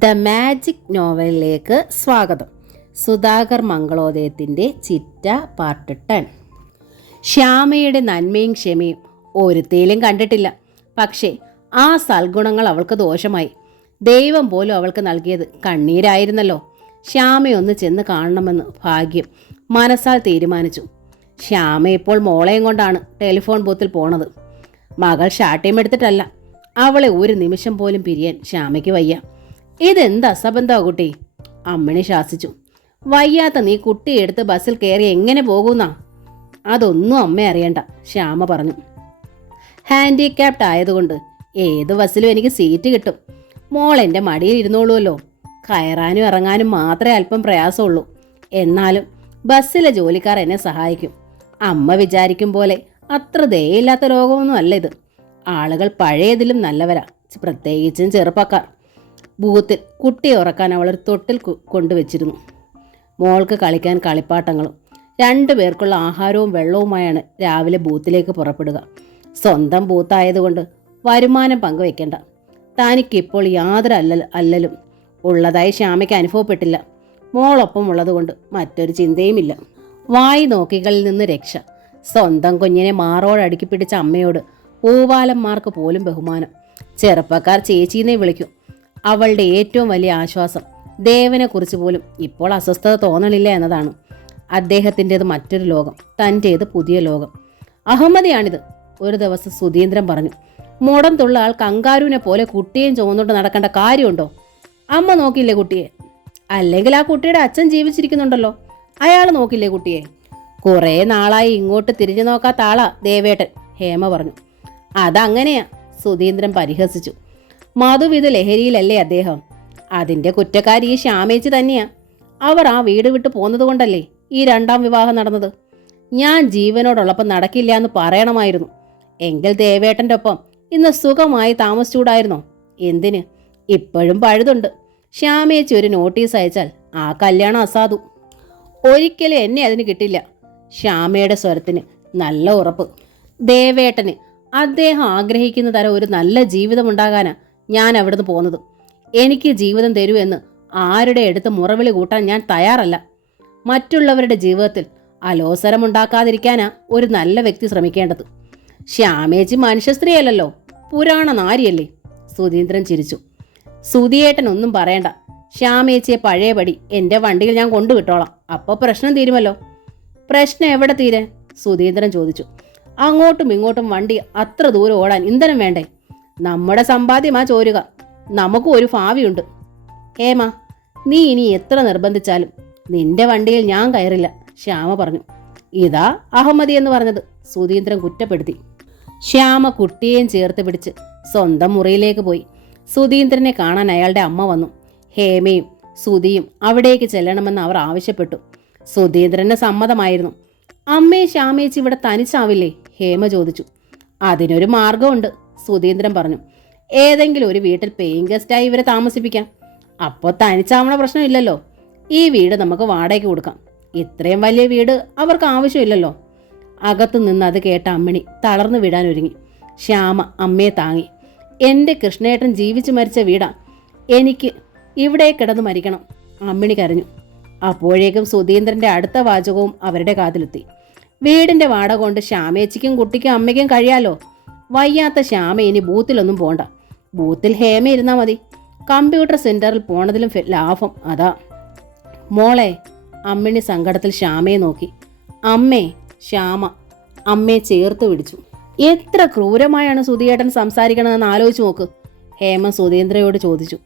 The magic നോവലിലേക്ക് സ്വാഗതം. സുധാകർ മംഗളോദയത്തിൻ്റെ ചിറ്റ part 10. ശ്യാമയുടെ നന്മയും ക്ഷമയും ഒരുത്തേലും കണ്ടിട്ടില്ല. പക്ഷേ ആ സൽഗുണങ്ങൾ അവൾക്ക് ദോഷമായി. ദൈവം പോലും അവൾക്ക് നൽകിയത് കണ്ണീരായിരുന്നല്ലോ. ശ്യാമയൊന്ന് ചെന്ന് കാണണമെന്ന് ഭാഗ്യം മനസ്സാൽ തീരുമാനിച്ചു. ശ്യാമ ഇപ്പോൾ മോളെയും കൊണ്ടാണ് ടെലിഫോൺ ബൂത്തിൽ പോണത്. മകൾ ഷാട്ടയും എടുത്തിട്ടല്ല. അവളെ ഒരു നിമിഷം പോലും പിരിയാൻ ശ്യാമയ്ക്ക് വയ്യ. ഇതെന്ത് അസബന്ധമാ കുട്ടി? അമ്മിണി ശാസിച്ചു. വയ്യാത്ത നീ കുട്ടിയെടുത്ത് ബസ്സിൽ കയറി എങ്ങനെ പോകുന്നാ? അതൊന്നും അമ്മ അറിയണ്ട, ശ്യാമ പറഞ്ഞു. ഹാൻഡിക്യാപ്ഡ് ആയതുകൊണ്ട് ഏത് ബസ്സിലും എനിക്ക് സീറ്റ് കിട്ടും. മോൾ എൻ്റെ മടിയിൽ ഇരുന്നോളൂല്ലോ. കയറാനും ഇറങ്ങാനും മാത്രമേ അല്പം പ്രയാസമുള്ളൂ. എന്നാലും ബസ്സിലെ ജോലിക്കാർ എന്നെ സഹായിക്കും. അമ്മ വിചാരിക്കും പോലെ അത്ര ദയയില്ലാത്ത ലോകമൊന്നും അല്ല ഇത്. ആളുകൾ പഴയതിലും നല്ലവരാ, പ്രത്യേകിച്ചും ചെറുപ്പക്കാർ. ബൂത്തിൽ കുട്ടിയെ ഉറക്കാൻ അവളൊരു തൊട്ടിൽ കൊണ്ടുവച്ചിരുന്നു. മോൾക്ക് കളിക്കാൻ കളിപ്പാട്ടങ്ങളും 2 പേർക്കുള്ള ആഹാരവും വെള്ളവുമായാണ് രാവിലെ ബൂത്തിലേക്ക് പുറപ്പെടുക. സ്വന്തം ബൂത്തായതുകൊണ്ട് വരുമാനം പങ്കുവെക്കേണ്ട. തനിക്കിപ്പോൾ യാതൊരു അല്ലലും ഉള്ളതായി ശ്യാമയ്ക്ക് അനുഭവപ്പെട്ടില്ല. മോളൊപ്പം ഉള്ളതുകൊണ്ട് മറ്റൊരു ചിന്തയുമില്ല. വായി നോക്കികളിൽ നിന്ന് രക്ഷ. സ്വന്തം കുഞ്ഞിനെ മാറോടടുക്കി പിടിച്ച അമ്മയോട് പൂവാലന്മാർക്ക് പോലും ബഹുമാനം. ചെറുപ്പക്കാർ ചേച്ചീനെ വിളിക്കും. അവളുടെ ഏറ്റവും വലിയ ആശ്വാസം ദേവനെക്കുറിച്ച് പോലും ഇപ്പോൾ അസ്വസ്ഥത തോന്നണില്ല എന്നതാണ്. അദ്ദേഹത്തിൻ്റേത് മറ്റൊരു ലോകം, തൻ്റേത് പുതിയ ലോകം. അഹമ്മദിയാണിത്, ഒരു ദിവസം സുധീന്ദ്രൻ പറഞ്ഞു. മുടം തുള്ള ആൾ കങ്കാരുവിനെ പോലെ കുട്ടിയെയും ചുമന്നുകൊണ്ട് നടക്കേണ്ട കാര്യമുണ്ടോ? അമ്മ നോക്കില്ലേ കുട്ടിയെ? അല്ലെങ്കിൽ ആ കുട്ടിയുടെ അച്ഛൻ ജീവിച്ചിരിക്കുന്നുണ്ടല്ലോ, അയാൾ നോക്കില്ലേ കുട്ടിയെ? കുറേ നാളായി ഇങ്ങോട്ട് തിരിഞ്ഞു നോക്കാത്ത ആളാ ദേവേട്ടൻ, ഹേമ പറഞ്ഞു. അതങ്ങനെയാ, സുധീന്ദ്രൻ പരിഹസിച്ചു. മധുവിധ ലഹരിയിലല്ലേ അദ്ദേഹം? അതിൻ്റെ കുറ്റക്കാരി ഈ ശ്യാമേച്ചി തന്നെയാ. അവർ ആ വീട് വിട്ട് പോന്നത് കൊണ്ടല്ലേ ഈ 2ാം വിവാഹം നടന്നത്. ഞാൻ ജീവനോടുള്ളപ്പം നടക്കില്ല എന്ന് പറയണമായിരുന്നു. എങ്കിൽ ദേവേട്ടൻ്റെ ഒപ്പം ഇന്ന് സുഖമായി താമസിച്ചൂടായിരുന്നോ? എന്തിന്? ഇപ്പോഴും പഴുതുണ്ട്. ശ്യാമേച്ചി ഒരു നോട്ടീസ് അയച്ചാൽ ആ കല്യാണം അസാധു. ഒരിക്കലും എന്നെ അതിന് കിട്ടില്ല. ശ്യാമയുടെ സ്വരത്തിന് നല്ല ഉറപ്പ്. ദേവേട്ടന് അദ്ദേഹം ആഗ്രഹിക്കുന്ന തരം ഒരു നല്ല ജീവിതം ഉണ്ടാകാനാ ഞാൻ അവിടുന്ന് പോന്നത്. എനിക്ക് ജീവിതം തരൂ എന്ന് ആരുടെ അടുത്ത് മുറവിളി കൂട്ടാൻ ഞാൻ തയ്യാറല്ല. മറ്റുള്ളവരുടെ ജീവിതത്തിൽ അലോസരമുണ്ടാക്കാതിരിക്കാനാ ഒരു നല്ല വ്യക്തി ശ്രമിക്കേണ്ടത്. ശ്യാമേച്ചി മനുഷ്യ സ്ത്രീയല്ലല്ലോ, പുരാണ നാരിയല്ലേ? സുധീന്ദ്രൻ ചിരിച്ചു. സുധിയേട്ടൻ ഒന്നും പറയണ്ട. ശ്യാമേച്ചിയെ പഴയപടി എൻ്റെ വണ്ടിയിൽ ഞാൻ കൊണ്ടുവിട്ടോളാം. അപ്പോൾ പ്രശ്നം തീരുമല്ലോ. പ്രശ്നം എവിടെ തീരെ? സുധീന്ദ്രൻ ചോദിച്ചു. അങ്ങോട്ടും ഇങ്ങോട്ടും വണ്ടി അത്ര ദൂരം ഓടാൻ ഇന്ധനം വേണ്ടേ? നമ്മുടെ സമ്പാദ്യമാ ചോരുക. നമുക്കും ഒരു ഭാവിയുണ്ട്. ഹേമ, നീ ഇനി എത്ര നിർബന്ധിച്ചാലും നിന്റെ വണ്ടിയിൽ ഞാൻ കയറില്ല, ശ്യാമ പറഞ്ഞു. ഇതാ അഹമ്മദി എന്ന് പറഞ്ഞത്, സുധീന്ദ്രൻ കുറ്റപ്പെടുത്തി. ശ്യാമ കുട്ടിയെയും ചേർത്ത് പിടിച്ച് സ്വന്തം മുറിയിലേക്ക് പോയി. സുധീന്ദ്രനെ കാണാൻ അയാളുടെ അമ്മ വന്നു. ഹേമയും സുധിയും അവിടേക്ക് ചെല്ലണമെന്ന് അവർ ആവശ്യപ്പെട്ടു. സുധീന്ദ്രന് സമ്മതമായിരുന്നു. അമ്മയെ ശ്യാമേച്ചി ഇവിടെ തനിച്ചാവില്ലേ? ഹേമ ചോദിച്ചു. അതിനൊരു മാർഗമുണ്ട്, സുധീന്ദ്രൻ പറഞ്ഞു. ഏതെങ്കിലും ഒരു വീട്ടിൽ പേയിങ് ഗസ്റ്റായി ഇവരെ താമസിപ്പിക്കാം. അപ്പോൾ തനിച്ചാവണ പ്രശ്നമില്ലല്ലോ. ഈ വീട് നമുക്ക് വാടകയ്ക്ക് കൊടുക്കാം. ഇത്രയും വലിയ വീട് അവർക്ക് ആവശ്യമില്ലല്ലോ. അകത്തു നിന്ന് അത് കേട്ട അമ്മിണി തളർന്നു വിടാൻ ഒരുങ്ങി. ശ്യാമ അമ്മയെ താങ്ങി. എൻ്റെ കൃഷ്ണേട്ടൻ ജീവിച്ചു മരിച്ച വീടാ, എനിക്ക് ഇവിടെ കിടന്ന് മരിക്കണം, അമ്മിണി കരഞ്ഞു. അപ്പോഴേക്കും സുധീന്ദ്രൻ്റെ അടുത്ത വാചകവും അവരുടെ കാതിലെത്തി. വീടിൻ്റെ വാടക കൊണ്ട് ശ്യാമേച്ചിക്കും കുട്ടിക്കും അമ്മയ്ക്കും കഴിയാലോ. വയ്യാത്ത ശ്യാമ ഇനി ബൂത്തിലൊന്നും പോണ്ട. ബൂത്തിൽ ഹേമ ഇരുന്നാൽ മതി. കമ്പ്യൂട്ടർ സെന്ററിൽ പോണതിലും ലാഭം അതാ. മോളെ, അമ്മിണി സങ്കടത്തിൽ ശ്യാമയെ നോക്കി. അമ്മേ, ശ്യാമ അമ്മയെ ചേർത്ത് പിടിച്ചു. എത്ര ക്രൂരമായാണ് സുധിയേട്ടൻ സംസാരിക്കണമെന്ന് ആലോചിച്ച് നോക്ക്, ഹേമ സുധീന്ദ്രയോട് ചോദിച്ചു.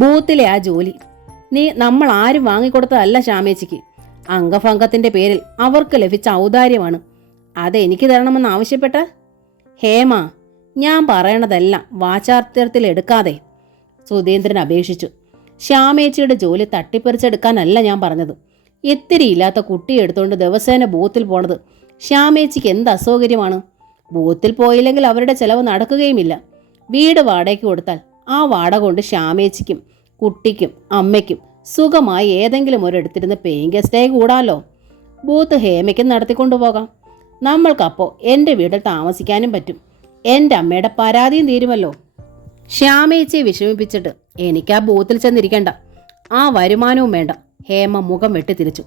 ബൂത്തിലെ ആ ജോലി നമ്മൾ ആരും വാങ്ങിക്കൊടുത്തതല്ല ശ്യാമേച്ചിക്ക്. അംഗഭംഗത്തിന്റെ പേരിൽ അവർക്ക് ലഭിച്ച ഔദാര്യമാണ്. അതെനിക്ക് തരണമെന്ന് ആവശ്യപ്പെട്ട? ഹേമ, ഞാൻ പറയണതെല്ലാം വാചാർത്ഥ്യത്തിൽ എടുക്കാതെ, സുധീന്ദ്രൻ അപേക്ഷിച്ചു. ശ്യാമേച്ചിയുടെ ജോലി തട്ടിപ്പറിച്ചെടുക്കാനല്ല ഞാൻ പറഞ്ഞത്. ഇത്തിരി ഇല്ലാത്ത കുട്ടിയെ എടുത്തുകൊണ്ട് ദിവസേന ബൂത്തിൽ പോണത് ശ്യാമേച്ചിക്ക് എന്ത് അസൗകര്യമാണ്? ബൂത്തിൽ പോയില്ലെങ്കിൽ അവരുടെ ചെലവ് നടക്കുകയുമില്ല. വീട് വാടകയ്ക്ക് കൊടുത്താൽ ആ വാടക കൊണ്ട് ശ്യാമേച്ചിക്കും കുട്ടിക്കും അമ്മയ്ക്കും സുഖമായി ഏതെങ്കിലും ഒരിടത്തിരുന്ന് പേയിങ് ഗസ്റ്റായി കൂടാലോ. ബൂത്ത് ഹേമയ്ക്കും നടത്തിക്കൊണ്ടുപോകാം. നമ്മൾക്കപ്പോൾ എൻ്റെ വീട്ടിൽ താമസിക്കാനും പറ്റും. എൻ്റെ അമ്മയുടെ പരാതിയും തീരുമല്ലോ. ശ്യാമേച്ചിയെ വിഷമിപ്പിച്ചിട്ട് എനിക്ക് ആ ബൂത്തിൽ ചെന്നിരിക്കണ്ട, ആ വരുമാനവും വേണ്ട. ഹേമ മുഖം വെട്ടിത്തിരിച്ചു.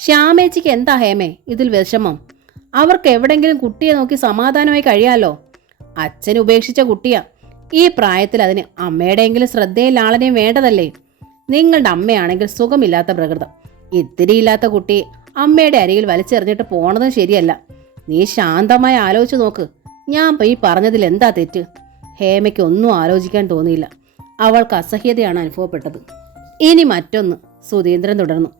ശ്യാമേച്ചിക്ക് എന്താ ഹേമേ ഇതിൽ വിഷമം? അവർക്ക് എവിടെങ്കിലും കുട്ടിയെ നോക്കി സമാധാനമായി കഴിയാലോ. അച്ഛൻ ഉപേക്ഷിച്ച കുട്ടിയാ. ഈ പ്രായത്തിൽ അതിന് അമ്മയുടെയെങ്കിലും ശ്രദ്ധയും ലാളനയും വേണ്ടതല്ലേ? നിങ്ങളുടെ അമ്മയാണെങ്കിൽ സുഖമില്ലാത്ത പ്രകൃതം. ഇത്തിരിയില്ലാത്ത കുട്ടിയെ അമ്മയുടെ അരികിൽ വലിച്ചെറിഞ്ഞിട്ട് പോണതും ശരിയല്ല. നീ ശാന്തമായി ആലോചിച്ചു നോക്ക്. ഞാൻ ഈ പറഞ്ഞതിൽ എന്താ തെറ്റ്? ഹേമയ്ക്ക് ഒന്നും ആലോചിക്കാൻ തോന്നിയില്ല. അവൾക്ക് അസഹ്യതയാണ് അനുഭവപ്പെട്ടത്. ഇനി മറ്റൊന്ന്, സുധീന്ദ്രൻ തുടർന്നു.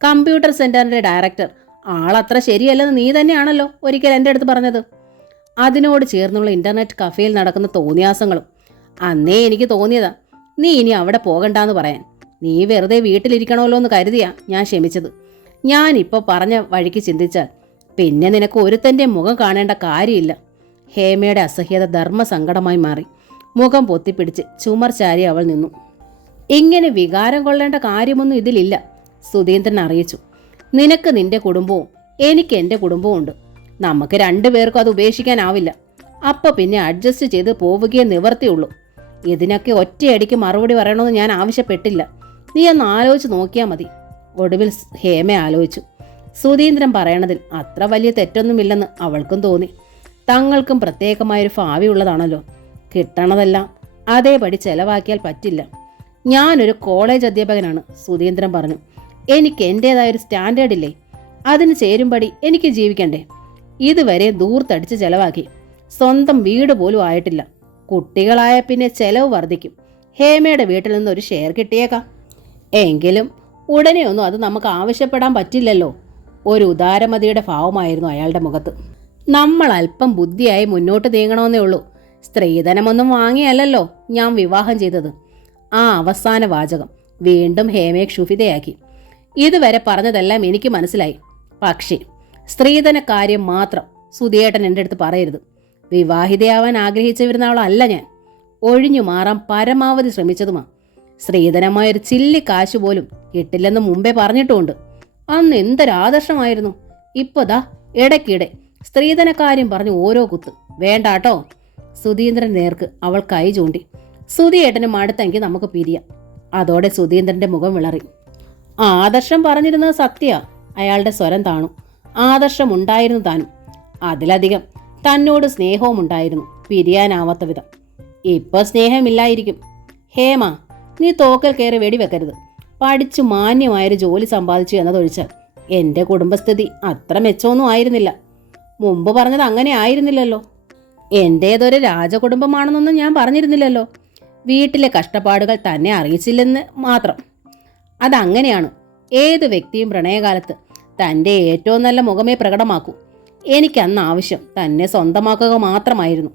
കമ്പ്യൂട്ടർ സെന്ററിന്റെ ഡയറക്ടർ ആളത്ര ശരിയല്ലെന്ന് നീ തന്നെയാണല്ലോ ഒരിക്കൽ എൻ്റെ അടുത്ത് പറഞ്ഞത്. അതിനോട് ചേർന്നുള്ള ഇന്റർനെറ്റ് കഫേയിൽ നടക്കുന്ന തോന്നിയാസങ്ങളും അന്നേ എനിക്ക് തോന്നിയതാ നീ ഇനി അവിടെ പോകണ്ടെന്ന് പറയാൻ. നീ വെറുതെ വീട്ടിലിരിക്കണമല്ലോ എന്ന് കരുതിയാ ഞാൻ ക്ഷമിച്ചത്. ഞാനിപ്പോൾ പറഞ്ഞ വഴിക്ക് ചിന്തിച്ചാൽ പിന്നെ നിനക്ക് ഒരുത്തൻ്റെ മുഖം കാണേണ്ട കാര്യമില്ല. ഹേമയുടെ അസഹ്യത ധർമ്മസങ്കടമായി മാറി. മുഖം പൊത്തിപ്പിടിച്ച് ചുമർ ചാരി അവൾ നിന്നു. ഇങ്ങനെ വികാരം കൊള്ളേണ്ട കാര്യമൊന്നും ഇതിലില്ല, സുധീന്ദ്രൻ അറിയിച്ചു. നിനക്ക് നിന്റെ കുടുംബവും എനിക്ക് എൻ്റെ കുടുംബവും ഉണ്ട്. നമുക്ക് രണ്ടുപേർക്കും അത് ഉപേക്ഷിക്കാനാവില്ല. അപ്പോൾ പിന്നെ അഡ്ജസ്റ്റ് ചെയ്ത് പോവുകയേ നിവർത്തിയുള്ളൂ. ഇതിനൊക്കെ ഒറ്റയടിക്ക് മറുപടി പറയണമെന്ന് ഞാൻ ആവശ്യപ്പെട്ടില്ല. നീ ഒന്ന് ആലോചിച്ച് നോക്കിയാൽ മതി. ഒടുവിൽ ഹേമ ആലോചിച്ചു. സുധീന്ദ്രൻ പറയണതിൽ അത്ര വലിയ തെറ്റൊന്നുമില്ലെന്ന് അവൾക്കും തോന്നി. തങ്ങൾക്കും പ്രത്യേകമായൊരു ഭാവി ഉള്ളതാണല്ലോ. കിട്ടണതെല്ലാം അതേപടി ചെലവാക്കിയാൽ പറ്റില്ല. ഞാനൊരു കോളേജ് അധ്യാപകനാണ്, സുധീന്ദ്രൻ പറഞ്ഞു. എനിക്ക് എൻ്റേതായൊരു സ്റ്റാൻഡേർഡ് ഇല്ലേ? അതിന് ചേരുംപടി എനിക്ക് ജീവിക്കണ്ടേ? ഇതുവരെ ദൂർത്തടിച്ച് ചെലവാക്കി. സ്വന്തം വീട് പോലും ആയിട്ടില്ല. കുട്ടികളായ പിന്നെ ചെലവ് വർദ്ധിക്കും. ഹേമയുടെ വീട്ടിൽ നിന്ന് ഒരു ഷെയർ കിട്ടിയേക്കാം. എങ്കിലും ഉടനെയൊന്നും അത് നമുക്ക് ആവശ്യപ്പെടാൻ പറ്റില്ലല്ലോ. ഒരു ഉദാരമതിയുടെ ഭാവമായിരുന്നു അയാളുടെ മുഖത്ത്. നമ്മൾ അല്പം ബുദ്ധിയായി മുന്നോട്ട് നീങ്ങണമെന്നേ ഉള്ളൂ. സ്ത്രീധനമൊന്നും വാങ്ങിയല്ലോ ഞാൻ വിവാഹം ചെയ്തത്. ആ അവസാന വാചകം വീണ്ടും ഹേമയെ ക്ഷുഭിതയാക്കി. ഇതുവരെ പറഞ്ഞതെല്ലാം എനിക്ക് മനസ്സിലായി. പക്ഷേ സ്ത്രീധന കാര്യം മാത്രം സുധിയേട്ടൻ എൻ്റെ അടുത്ത് പറയരുത്. വിവാഹിതയാവാൻ ആഗ്രഹിച്ചിരുന്നവളല്ല ഞാൻ. ഒഴിഞ്ഞു മാറാൻ പരമാവധി ശ്രമിച്ചതുമാ. സ്ത്രീധനമായൊരു ചില്ലി കാശ് പോലും കിട്ടില്ലെന്ന് മുമ്പേ പറഞ്ഞിട്ടുമുണ്ട്. അന്ന് എന്തൊരാദർശമായിരുന്നു. ഇപ്പോതാ ഇടയ്ക്കിടെ സ്ത്രീധനക്കാര്യം പറഞ്ഞ് ഓരോ കുത്ത്. വേണ്ടാട്ടോ. സുധീന്ദ്രൻ നേർക്ക് അവൾ കൈ ചൂണ്ടി. സുധിയേട്ടന് മടുത്തെങ്കിൽ നമുക്ക് പിരിയാം. അതോടെ സുധീന്ദ്രന്റെ മുഖം വിളറി. ആദർശം പറഞ്ഞിരുന്നത് സത്യ. അയാളുടെ സ്വരം താണു. ആദർശം ഉണ്ടായിരുന്നു താനും. അതിലധികം തന്നോട് സ്നേഹവും ഉണ്ടായിരുന്നു, പിരിയാനാവാത്ത വിധം. ഇപ്പൊ സ്നേഹമില്ലായിരിക്കും. ഹേമ, നീ തോക്കൽ കയറി വെടിവെക്കരുത്. പഠിച്ചു മാന്യമായൊരു ജോലി സമ്പാദിച്ചു എന്നതൊഴിച്ചാൽ എൻ്റെ കുടുംബസ്ഥിതി അത്ര മെച്ചമൊന്നും ആയിരുന്നില്ല. മുമ്പ് പറഞ്ഞത് അങ്ങനെ ആയിരുന്നില്ലല്ലോ. എൻ്റേതൊരു രാജകുടുംബമാണെന്നൊന്നും ഞാൻ പറഞ്ഞിരുന്നില്ലല്ലോ. വീട്ടിലെ കഷ്ടപ്പാടുകൾ തന്നെ അറിയിച്ചില്ലെന്ന് മാത്രം. അതങ്ങനെയാണ്. ഏതു വ്യക്തിയും പ്രണയകാലത്ത് തൻ്റെ ഏറ്റവും നല്ല മുഖമേ പ്രകടമാക്കൂ. എനിക്കന്ന് ആവശ്യം തന്നെ സ്വന്തമാക്കുക മാത്രമായിരുന്നു.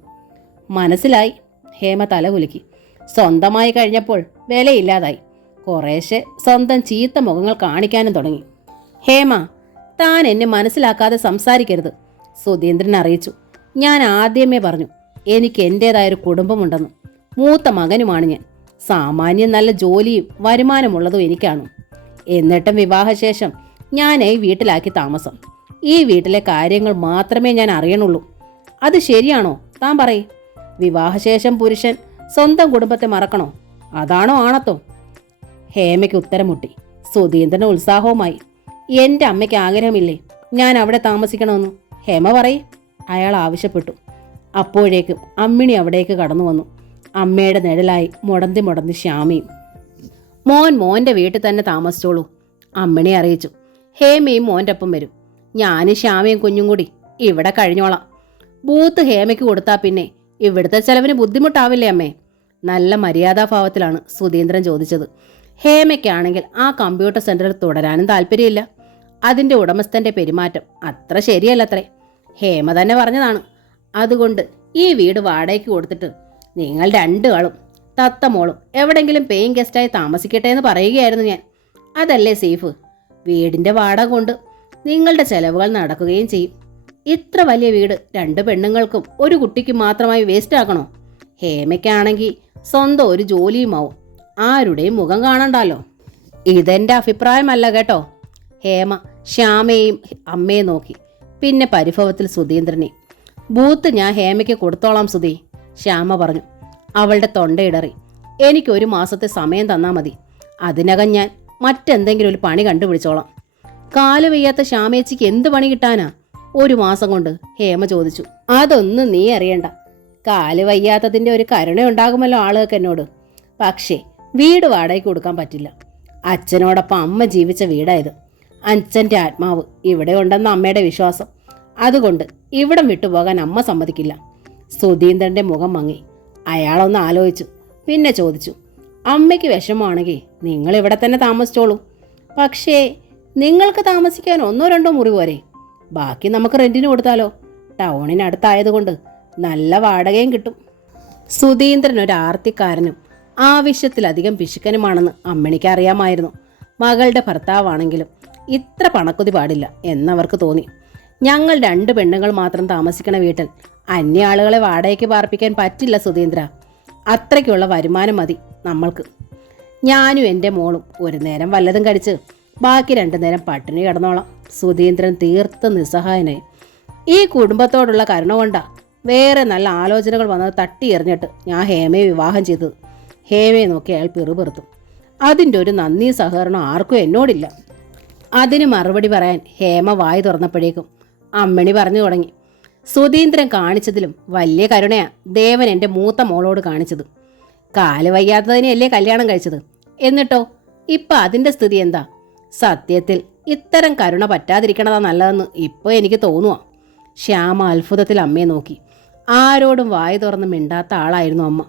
മനസ്സിലായി. ഹേമ തലകുലുക്കി. സ്വന്തമായി കഴിഞ്ഞപ്പോൾ വിലയില്ലാതായി. കുറേശ്ശെ സ്വന്തം ചീത്ത മുഖങ്ങൾ കാണിക്കാനും തുടങ്ങി. ഹേമ, താൻ എന്നെ മനസ്സിലാക്കാതെ സംസാരിക്കരുത്, സുധീന്ദ്രൻ അറിയിച്ചു. ഞാൻ ആദ്യമേ പറഞ്ഞു എനിക്ക് എൻ്റേതായൊരു കുടുംബമുണ്ടെന്ന്. മൂത്ത മകനുമാണ് ഞാൻ. സാമാന്യം നല്ല ജോലിയും വരുമാനമുള്ളതും എനിക്കാണ്. എന്നിട്ടും വിവാഹശേഷം ഞാൻ ഈ വീട്ടിലാക്കി താമസം. ഈ വീട്ടിലെ കാര്യങ്ങൾ മാത്രമേ ഞാൻ അറിയണുള്ളൂ. അത് ശരിയാണോ? താൻ പറയേ. വിവാഹശേഷം പുരുഷൻ സ്വന്തം കുടുംബത്തെ മറക്കണോ? അതാണോ ആണത്തോ? ഹേമയ്ക്ക് ഉത്തരം മുട്ടി. സുധീന്ദ്രന് ഉത്സാഹവുമായി. എൻ്റെ അമ്മയ്ക്ക് ആഗ്രഹമില്ലേ ഞാൻ അവിടെ താമസിക്കണമെന്ന്? ഹേമ പറയേ, അയാൾ ആവശ്യപ്പെട്ടു. അപ്പോഴേക്കും അമ്മിണി അവിടേക്ക് കടന്നു വന്നു. അമ്മയുടെ നിഴലായി മുടന്തി ശ്യാമയും. മോൻ്റെ വീട്ടിൽ തന്നെ താമസിച്ചോളൂ, അമ്മിണി അറിയിച്ചു. ഹേമയും മോൻ്റെ ഒപ്പം വരും. ഞാനും ശ്യാമയും കുഞ്ഞും കൂടി ഇവിടെ കഴിഞ്ഞോളാം. ബൂത്ത് ഹേമയ്ക്ക് കൊടുത്താൽ പിന്നെ ഇവിടുത്തെ ചെലവിന് ബുദ്ധിമുട്ടാവില്ലേ അമ്മേ? നല്ല മര്യാദാഭാവത്തിലാണ് സുധീന്ദ്രൻ ചോദിച്ചത്. ഹേമയ്ക്കാണെങ്കിൽ ആ കമ്പ്യൂട്ടർ സെന്ററിൽ തുടരാനും താല്പര്യമില്ല. അതിൻ്റെ ഉടമസ്ഥൻ്റെ പെരുമാറ്റം അത്ര ശരിയല്ലത്രേ. ഹേമ തന്നെ പറഞ്ഞതാണ്. അതുകൊണ്ട് ഈ വീട് വാടകയ്ക്ക് കൊടുത്തിട്ട് നിങ്ങൾ രണ്ടാളും തത്തമോളും എവിടെങ്കിലും പേയിങ് ഗസ്റ്റായി താമസിക്കട്ടെ എന്ന് പറയുകയായിരുന്നു ഞാൻ. അതല്ലേ സേഫ്? വീടിൻ്റെ വാടക കൊണ്ട് നിങ്ങളുടെ ചെലവുകൾ നടക്കുകയും ചെയ്യും. ഇത്ര വലിയ വീട് 2 പെണ്ണുങ്ങൾക്കും ഒരു കുട്ടിക്കും മാത്രമായി വേസ്റ്റ് ആക്കണോ? ഹേമയ്ക്കാണെങ്കിൽ സ്വന്തം ഒരു ജോലിയുമാവും. ആരുടെയും മുഖം കാണണ്ടല്ലോ. ഇതെൻ്റെ അഭിപ്രായമല്ല കേട്ടോ. ഹേമ ശ്യാമയെയും അമ്മയെ നോക്കി. പിന്നെ പരിഭവത്തിൽ സുധീന്ദ്രനെ. ബൂത്ത് ഞാൻ ഹേമയ്ക്ക് കൊടുത്തോളാം സുധി, ശ്യാമ പറഞ്ഞു. അവളുടെ തൊണ്ടയിടറി. എനിക്കൊരു മാസത്തെ സമയം തന്നാൽ മതി. അതിനകം ഞാൻ മറ്റെന്തെങ്കിലും ഒരു പണി കണ്ടുപിടിച്ചോളാം. കാല് വയ്യാത്ത ശ്യാമേച്ചിക്ക് എന്ത് പണി കിട്ടാനാ ഒരു മാസം കൊണ്ട്? ഹേമ ചോദിച്ചു. അതൊന്നും നീ അറിയണ്ട. കാല് വയ്യാത്തതിൻ്റെ ഒരു കരുണയുണ്ടാകുമല്ലോ ആളുകൾക്ക് എന്നോട്. പക്ഷേ വീട് വാടകയ്ക്ക് കൊടുക്കാൻ പറ്റില്ല. അച്ഛനോടൊപ്പം അമ്മ ജീവിച്ച വീടായത്. അച്ഛൻ്റെ ആത്മാവ് ഇവിടെ ഉണ്ടെന്ന അമ്മയുടെ വിശ്വാസം. അതുകൊണ്ട് ഇവിടം വിട്ടുപോകാൻ അമ്മ സമ്മതിക്കില്ല. സുധീന്ദ്രൻ്റെ മുഖം മങ്ങി. അയാളൊന്ന് ആലോചിച്ചു. പിന്നെ ചോദിച്ചു, അമ്മയ്ക്ക് വിഷമമാണെങ്കിൽ നിങ്ങൾ ഇവിടെ തന്നെ താമസിച്ചോളൂ. പക്ഷേ നിങ്ങൾക്ക് താമസിക്കാൻ 1-2 മുറി പോരെ? ബാക്കി നമുക്ക് റെന്റിന് കൊടുത്താലോ? ടൗണിനടുത്തായതുകൊണ്ട് നല്ല വാടകയും കിട്ടും. സുധീന്ദ്രൻ ഒരു ആർത്തിക്കാരനും ആവശ്യത്തിലധികം പിശുക്കനുമാണെന്ന് അമ്മിണിക്ക് അറിയാമായിരുന്നു. മകളുടെ ഭർത്താവാണെങ്കിലും ഇത്ര പണക്കുതി പാടില്ല എന്നവർക്ക് തോന്നി. ഞങ്ങൾ 2 പെണ്ണുങ്ങൾ മാത്രം താമസിക്കണ വീട്ടിൽ അന്യ ആളുകളെ വാടകയ്ക്ക് പാർപ്പിക്കാൻ പറ്റില്ല സുധീന്ദ്ര. അത്രയ്ക്കുള്ള വരുമാനം മതി നമ്മൾക്ക്. ഞാനും എൻ്റെ മോളും ഒരു നേരം വല്ലതും കഴിച്ച് ബാക്കി 2 നേരം പട്ടിണി കിടന്നോളാം. സുധീന്ദ്രൻ തീർത്തും നിസ്സഹായനായി. ഈ കുടുംബത്തോടുള്ള കരുണ കൊണ്ടാ വേറെ നല്ല ആലോചനകൾ വന്നത് തട്ടി എറിഞ്ഞിട്ട് ഞാൻ ഹേമയെ വിവാഹം ചെയ്തത്. ഹേമയെ നോക്കി അയാൾ പിറുപിറുത്തു. അതിൻ്റെ ഒരു നന്ദി സഹകരണം ആർക്കും എന്നോടില്ല. അതിന് മറുപടി പറയാൻ ഹേമ വായി തുറന്നപ്പോഴേക്കും അമ്മിണി പറഞ്ഞു തുടങ്ങി. സുധീന്ദ്രൻ കാണിച്ചതിലും വലിയ കരുണയാ ദേവൻ എൻ്റെ മൂത്ത മോളോട് കാണിച്ചത്. കാല് വയ്യാത്തതിനെയല്ലേ കല്യാണം കഴിച്ചത്. എന്നിട്ടോ ഇപ്പം അതിൻ്റെ സ്ഥിതി എന്താ? സത്യത്തിൽ ഇത്തരം കരുണ പറ്റാതിരിക്കണതാ നല്ലതെന്ന് ഇപ്പോൾ എനിക്ക് തോന്നുക. ശ്യാമ അത്ഭുതത്തിൽ അമ്മയെ നോക്കി. ആരോടും വായി തുറന്ന് മിണ്ടാത്ത ആളായിരുന്നു അമ്മ.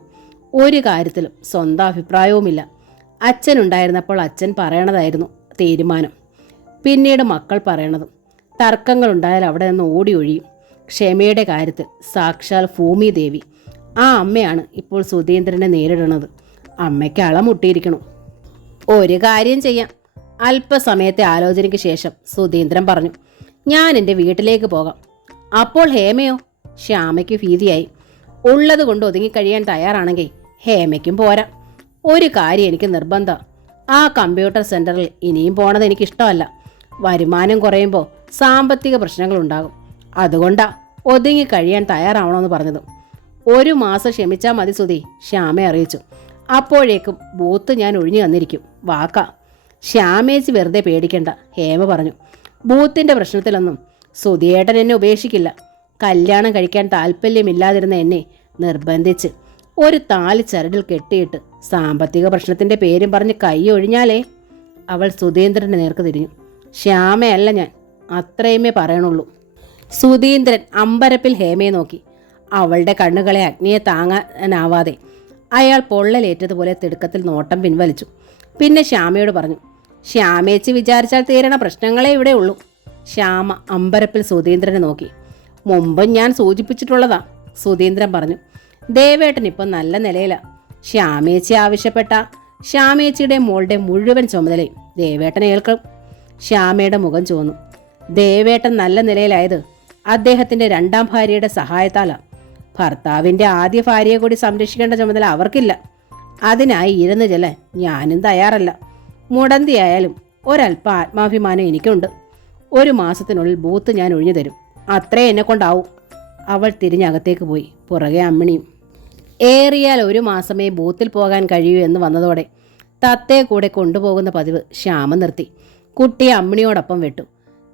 ഒരു കാര്യത്തിലും സ്വന്തം അഭിപ്രായവുമില്ല. അച്ഛനുണ്ടായിരുന്നപ്പോൾ അച്ഛൻ പറയണതായിരുന്നു തീരുമാനം, പിന്നീട് മക്കൾ പറയണതും. തർക്കങ്ങളുണ്ടായാൽ അവിടെ നിന്ന് ഓടി ഒഴിയും. ക്ഷമയുടെ കാര്യത്തിൽ സാക്ഷാൽ ഭൂമി ദേവി. ആ അമ്മയാണ് ഇപ്പോൾ സുധീന്ദ്രനെ നേരിടുന്നത്. അമ്മയ്ക്ക് അളമുട്ടിയിരിക്കണു. ഒരു കാര്യം ചെയ്യാം. അല്പസമയത്തെ ആലോചനയ്ക്ക് ശേഷം സുധീന്ദ്രൻ പറഞ്ഞു, ഞാൻ എൻ്റെ വീട്ടിലേക്ക് പോകാം. അപ്പോൾ ഹേമയോ? ശ്യാമയ്ക്ക് ഭീതിയായി. ഉള്ളത് കൊണ്ട് ഒതുങ്ങിക്കഴിയാൻ തയ്യാറാണെങ്കിൽ ഹേമയ്ക്കും പോരാ. ഒരു കാര്യം എനിക്ക് നിർബന്ധം. ആ കമ്പ്യൂട്ടർ സെൻ്ററിൽ ഇനിയും പോണത് എനിക്കിഷ്ടമല്ല. വരുമാനം കുറയുമ്പോൾ സാമ്പത്തിക പ്രശ്നങ്ങളുണ്ടാകും. അതുകൊണ്ടാ ഒതുങ്ങിക്കഴിയാൻ തയ്യാറാവണമെന്ന് പറഞ്ഞത്. 1 മാസം ക്ഷമിച്ചാൽ മതി സുധി, ശ്യാമയെ അറിയിച്ചു. അപ്പോഴേക്കും ബൂത്ത് ഞാൻ ഒഴിഞ്ഞു വന്നിരിക്കും. വാക്കാ. ശ്യാമേച്ചി വെറുതെ പേടിക്കണ്ട, ഹേമ പറഞ്ഞു. ബൂത്തിൻ്റെ പ്രശ്നത്തിലൊന്നും സുധിയേട്ടൻ എന്നെ ഉപേക്ഷിക്കില്ല. കല്യാണം കഴിക്കാൻ താല്പര്യമില്ലാതിരുന്ന എന്നെ നിർബന്ധിച്ച് ഒരു താലി ചരടിൽ കെട്ടിയിട്ട് സാമ്പത്തിക പ്രശ്നത്തിൻ്റെ പേരും പറഞ്ഞ് കൈ ഒഴിഞ്ഞാലേ. അവൾ സുധീന്ദ്രൻ്റെ നേർക്ക് തിരിഞ്ഞു. ശ്യാമയല്ല ഞാൻ, അത്രയുമേ പറയണുള്ളൂ. സുധീന്ദ്രൻ അമ്പരപ്പിൽ ഹേമയെ നോക്കി. അവളുടെ കണ്ണുകളെ അഗ്നിയെ താങ്ങാനാവാതെ അയാൾ പൊള്ളലേറ്റതുപോലെ തിടുക്കത്തിൽ നോട്ടം പിൻവലിച്ചു. പിന്നെ ശ്യാമയോട് പറഞ്ഞു, ശ്യാമേച്ചി വിചാരിച്ചാൽ തീരണ പ്രശ്നങ്ങളേ ഇവിടെ ഉള്ളൂ. ശ്യാമ അമ്പരപ്പിൽ സുധീന്ദ്രനെ നോക്കി. മുമ്പ് ഞാൻ സൂചിപ്പിച്ചിട്ടുള്ളതാ, സുധീന്ദ്രൻ പറഞ്ഞു. ദേവേട്ടൻ ഇപ്പം നല്ല നിലയിലാണ്. ശ്യാമേച്ചി ആവശ്യപ്പെട്ട ശ്യാമേച്ചിയുടെ മോളുടെ മുഴുവൻ ചുമതലയും ദേവേട്ടൻ ഏൽക്കും. ശ്യാമയുടെ മുഖം ചുവന്നു. ദേവേട്ടൻ നല്ല നിലയിലായത് അദ്ദേഹത്തിൻ്റെ 2ാം ഭാര്യയുടെ സഹായത്താലാണ്. ഭർത്താവിൻ്റെ ആദ്യ ഭാര്യയെ കൂടി സംരക്ഷിക്കേണ്ട ചുമതല അവർക്കില്ല. അതിനായി ഇരുന്ന് ചെല്ലാൻ ഞാനും തയ്യാറല്ല. മുടന്തിയായാലും ഒരല്പം ആത്മാഭിമാനം എനിക്കുണ്ട്. 1 മാസത്തിനുള്ളിൽ ബൂത്ത് ഞാൻ ഒഴിഞ്ഞു തരും. അത്രേ എന്നെക്കൊണ്ടാവും. അവൾ തിരിഞ്ഞകത്തേക്ക് പോയി. പുറകെ അമ്മിണിയും. ഏറിയാൽ 1 മാസമേ ബൂത്തിൽ പോകാൻ കഴിയൂ എന്ന് വന്നതോടെ തത്തയെ കൂടെ കൊണ്ടുപോകുന്ന പതിവ് ശ്യാമ നിർത്തി. കുട്ടിയെ അമ്മിണിയോടൊപ്പം വിട്ടു.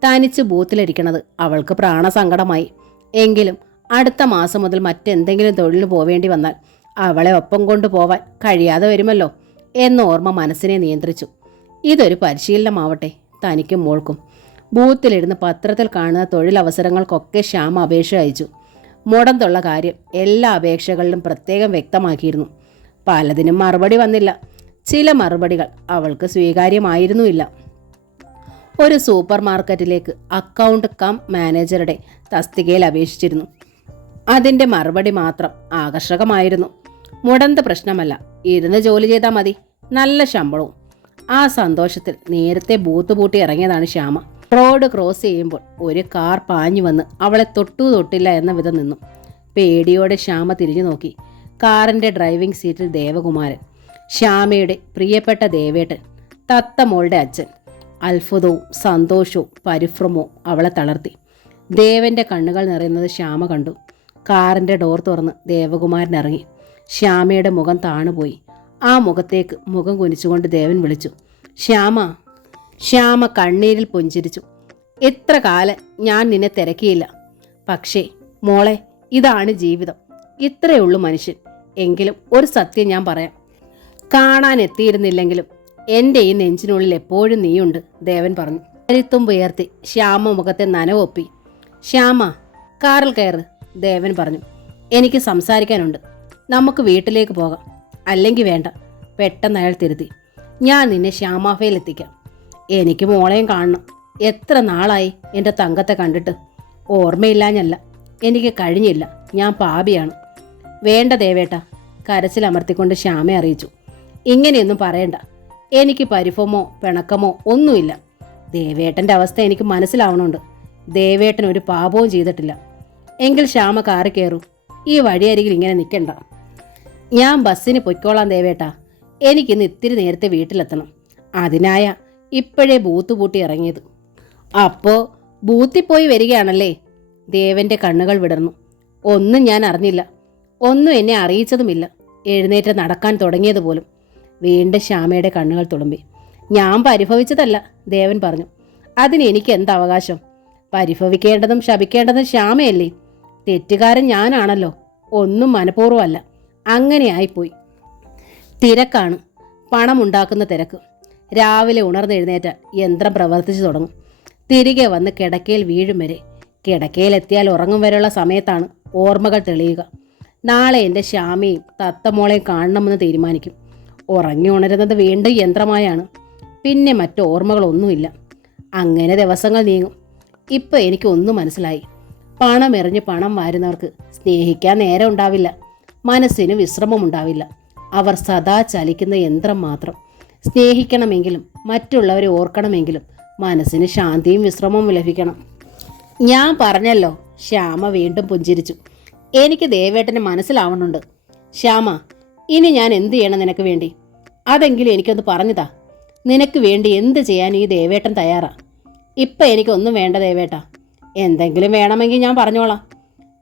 തനിച്ച് ബൂത്തിലിരിക്കണത് അവൾക്ക് പ്രാണസങ്കടമായി. എങ്കിലും അടുത്ത മാസം മുതൽ മറ്റെന്തെങ്കിലും തൊഴിലിന് പോവേണ്ടി വന്നാൽ അവളെ ഒപ്പം കൊണ്ടുപോവാൻ കഴിയാതെ വരുമല്ലോ എന്ന ഓർമ്മ മനസ്സിനെ നിയന്ത്രിച്ചു. ഇതൊരു പരിശീലനമാവട്ടെ തനിക്കും മോൾക്കും. ബൂത്തിലിരുന്ന് പത്രത്തിൽ കാണുന്ന തൊഴിലവസരങ്ങൾക്കൊക്കെ ശ്യാമ അപേക്ഷ അയച്ചു. മുടന്തുള്ള കാര്യം എല്ലാ അപേക്ഷകളിലും പ്രത്യേകം വ്യക്തമാക്കിയിരുന്നു. പലതിനും മറുപടി വന്നില്ല. ചില മറുപടികൾ അവൾക്ക് സ്വീകാര്യമായിരുന്നുമില്ല. ഒരു സൂപ്പർ മാർക്കറ്റിലേക്ക് അക്കൗണ്ട് കം മാനേജറുടെ തസ്തികയിൽ അപേക്ഷിച്ചിരുന്നു. അതിൻ്റെ മറുപടി മാത്രം ആകർഷകമായിരുന്നു. മുടന്ത് പ്രശ്നമല്ല, ഇരുന്ന് ജോലി ചെയ്താൽ മതി, നല്ല ശമ്പളവും. ആ സന്തോഷത്തിൽ നേരത്തെ ബൂത്ത് പൂട്ടി ഇറങ്ങിയതാണ് ശ്യാമ. റോഡ് ക്രോസ് ചെയ്യുമ്പോൾ ഒരു കാർ പാഞ്ഞു വന്ന് അവളെ തൊട്ടില്ല എന്ന വിധം നിന്നു. പേടിയോടെ ശ്യാമ തിരിഞ്ഞു നോക്കി. കാറിൻ്റെ ഡ്രൈവിംഗ് സീറ്റിൽ ദേവകുമാരൻ, ശ്യാമയുടെ പ്രിയപ്പെട്ട ദേവേട്ടൻ, തത്തമോളുടെ അച്ഛൻ. അത്ഭുതവും സന്തോഷവും പരിഭ്രമവും അവളെ തളർത്തി. ദേവൻ്റെ കണ്ണുകൾ നിറയുന്നത് ശ്യാമ കണ്ടു. കാറിൻ്റെ ഡോർ തുറന്ന് ദേവകുമാരൻ ഇറങ്ങി. ശ്യാമയുടെ മുഖം താണുപോയി. ആ മുഖത്തേക്ക് മുഖം കുനിച്ചുകൊണ്ട് ദേവൻ വിളിച്ചു, ശ്യാമ. ശ്യാമ കണ്ണീരിൽ പുഞ്ചിരിച്ചു. എത്ര കാലം ഞാൻ നിന്നെ തിരക്കിയില്ല. പക്ഷേ മോളെ, ഇതാണ് ജീവിതം. ഇത്രയുള്ളൂ മനുഷ്യൻ. എങ്കിലും ഒരു സത്യം ഞാൻ പറയാം. കാണാൻ എത്തിയിരുന്നില്ലെങ്കിലും എൻ്റെ ഈ നെഞ്ചിനുള്ളിൽ എപ്പോഴും നീയുണ്ട്, ദേവൻ പറഞ്ഞു. കരുത്തുമ്പ് ഉയർത്തി ശ്യാമ മുഖത്തെ നനവൊപ്പി. ശ്യാമ, കാറിൽ കയറ്, ദേവൻ പറഞ്ഞു. എനിക്ക് സംസാരിക്കാനുണ്ട്. നമുക്ക് വീട്ടിലേക്ക് പോകാം. അല്ലെങ്കിൽ വേണ്ട, പെട്ടെന്ന് അയാൾ തിരുത്തി. ഞാൻ നിന്നെ ശ്യാമാഫയിലെത്തിക്കാം. എനിക്ക് മോളെയും കാണണം. എത്ര നാളായി എൻ്റെ തങ്കത്തെ കണ്ടിട്ട്. ഓർമ്മയില്ലാഞ്ഞല്ല, എനിക്ക് കഴിഞ്ഞില്ല. ഞാൻ പാപിയാണ്. വേണ്ട ദേവേട്ട, കരച്ചിലമർത്തിക്കൊണ്ട് ശ്യാമ അറിയിച്ചു. ഇങ്ങനെയൊന്നും പറയണ്ട. എനിക്ക് പരിഭവമോ പിണക്കമോ ഒന്നുമില്ല. ദേവേട്ടൻ്റെ അവസ്ഥ എനിക്ക് മനസ്സിലാവണുണ്ട്. ദേവേട്ടൻ ഒരു പാപവും ചെയ്തിട്ടില്ല. എങ്കിൽ ശ്യാമ കാറി കയറൂ. ഈ വഴിയരികിൽ ഇങ്ങനെ നിൽക്കണ്ട. ഞാൻ ബസ്സിന് പൊയ്ക്കോളാം ദേവേട്ട. എനിക്കിന്ന് ഇത്തിരി നേരത്തെ വീട്ടിലെത്തണം. അതിനായ ഇപ്പോഴേ ബൂത്ത് പൂട്ടി ഇറങ്ങിയത്. അപ്പോൾ ബൂത്തിൽ പോയി വരികയാണല്ലേ? ദേവൻ്റെ കണ്ണുകൾ വിടർന്നു. ഒന്നും ഞാൻ അറിഞ്ഞില്ല. ഒന്നും എന്നെ അറിയിച്ചതുമില്ല. എഴുന്നേറ്റ് നടക്കാൻ തുടങ്ങിയതുപോലും. വീണ്ടും ശ്യാമയുടെ കണ്ണുകൾ തുളുമ്പി. ഞാൻ പരിഭവിച്ചതല്ല, ദേവൻ പറഞ്ഞു. അതിന് എനിക്ക് എന്ത് അവകാശം? പരിഭവിക്കേണ്ടതും ശപിക്കേണ്ടതും ശ്യാമയല്ലേ? തെറ്റുകാരൻ ഞാനാണല്ലോ. ഒന്നും മനഃപൂർവ്വമല്ല. അങ്ങനെയായിപ്പോയി. തിരക്കാണ്, പണമുണ്ടാക്കുന്ന തിരക്ക്. രാവിലെ ഉണർന്നെഴുന്നേറ്റ യന്ത്രം പ്രവർത്തിച്ചു തുടങ്ങും. തിരികെ വന്ന് കിടക്കയിൽ വീഴും വരെ. കിടക്കയിലെത്തിയാൽ ഉറങ്ങും വരെയുള്ള സമയത്താണ് ഓർമ്മകൾ തെളിയുക. നാളെ എൻ്റെ ശ്യാമയും തത്തമോളെയും കാണണമെന്ന് തീരുമാനിക്കും. ഉറങ്ങി ഉണരുന്നത് വീണ്ടും യന്ത്രമായാണ്. പിന്നെ മറ്റു ഓർമ്മകളൊന്നുമില്ല. അങ്ങനെ ദിവസങ്ങൾ നീങ്ങും. ഇപ്പം എനിക്കൊന്നും മനസ്സിലായി. പണം എറിഞ്ഞ് പണം വാരുന്നവർക്ക് സ്നേഹിക്കാൻ നേരം ഉണ്ടാവില്ല. മനസ്സിന് വിശ്രമമുണ്ടാവില്ല. അവർ സദാ ചലിക്കുന്ന യന്ത്രം മാത്രം. സ്നേഹിക്കണമെങ്കിലും മറ്റുള്ളവരെ ഓർക്കണമെങ്കിലും മനസ്സിന് ശാന്തിയും വിശ്രമവും ലഭിക്കണം. ഞാൻ പറഞ്ഞല്ലോ, ശ്യാമ വീണ്ടും പുഞ്ചിരിച്ചു. എനിക്ക് ദേവേട്ടനെ മനസ്സിലാവണുണ്ട്. ശ്യാമ, ഇനി ഞാൻ എന്ത് ചെയ്യണം നിനക്ക് വേണ്ടി? അതെങ്കിലും എനിക്കൊന്ന് പറഞ്ഞുതാ. നിനക്ക് വേണ്ടി എന്ത് ചെയ്യാൻ ഈ ദേവേട്ടൻ തയ്യാറാ? ഇപ്പം എനിക്കൊന്നും വേണ്ട ദേവേട്ട. എന്തെങ്കിലും വേണമെങ്കിൽ ഞാൻ പറഞ്ഞോളാം.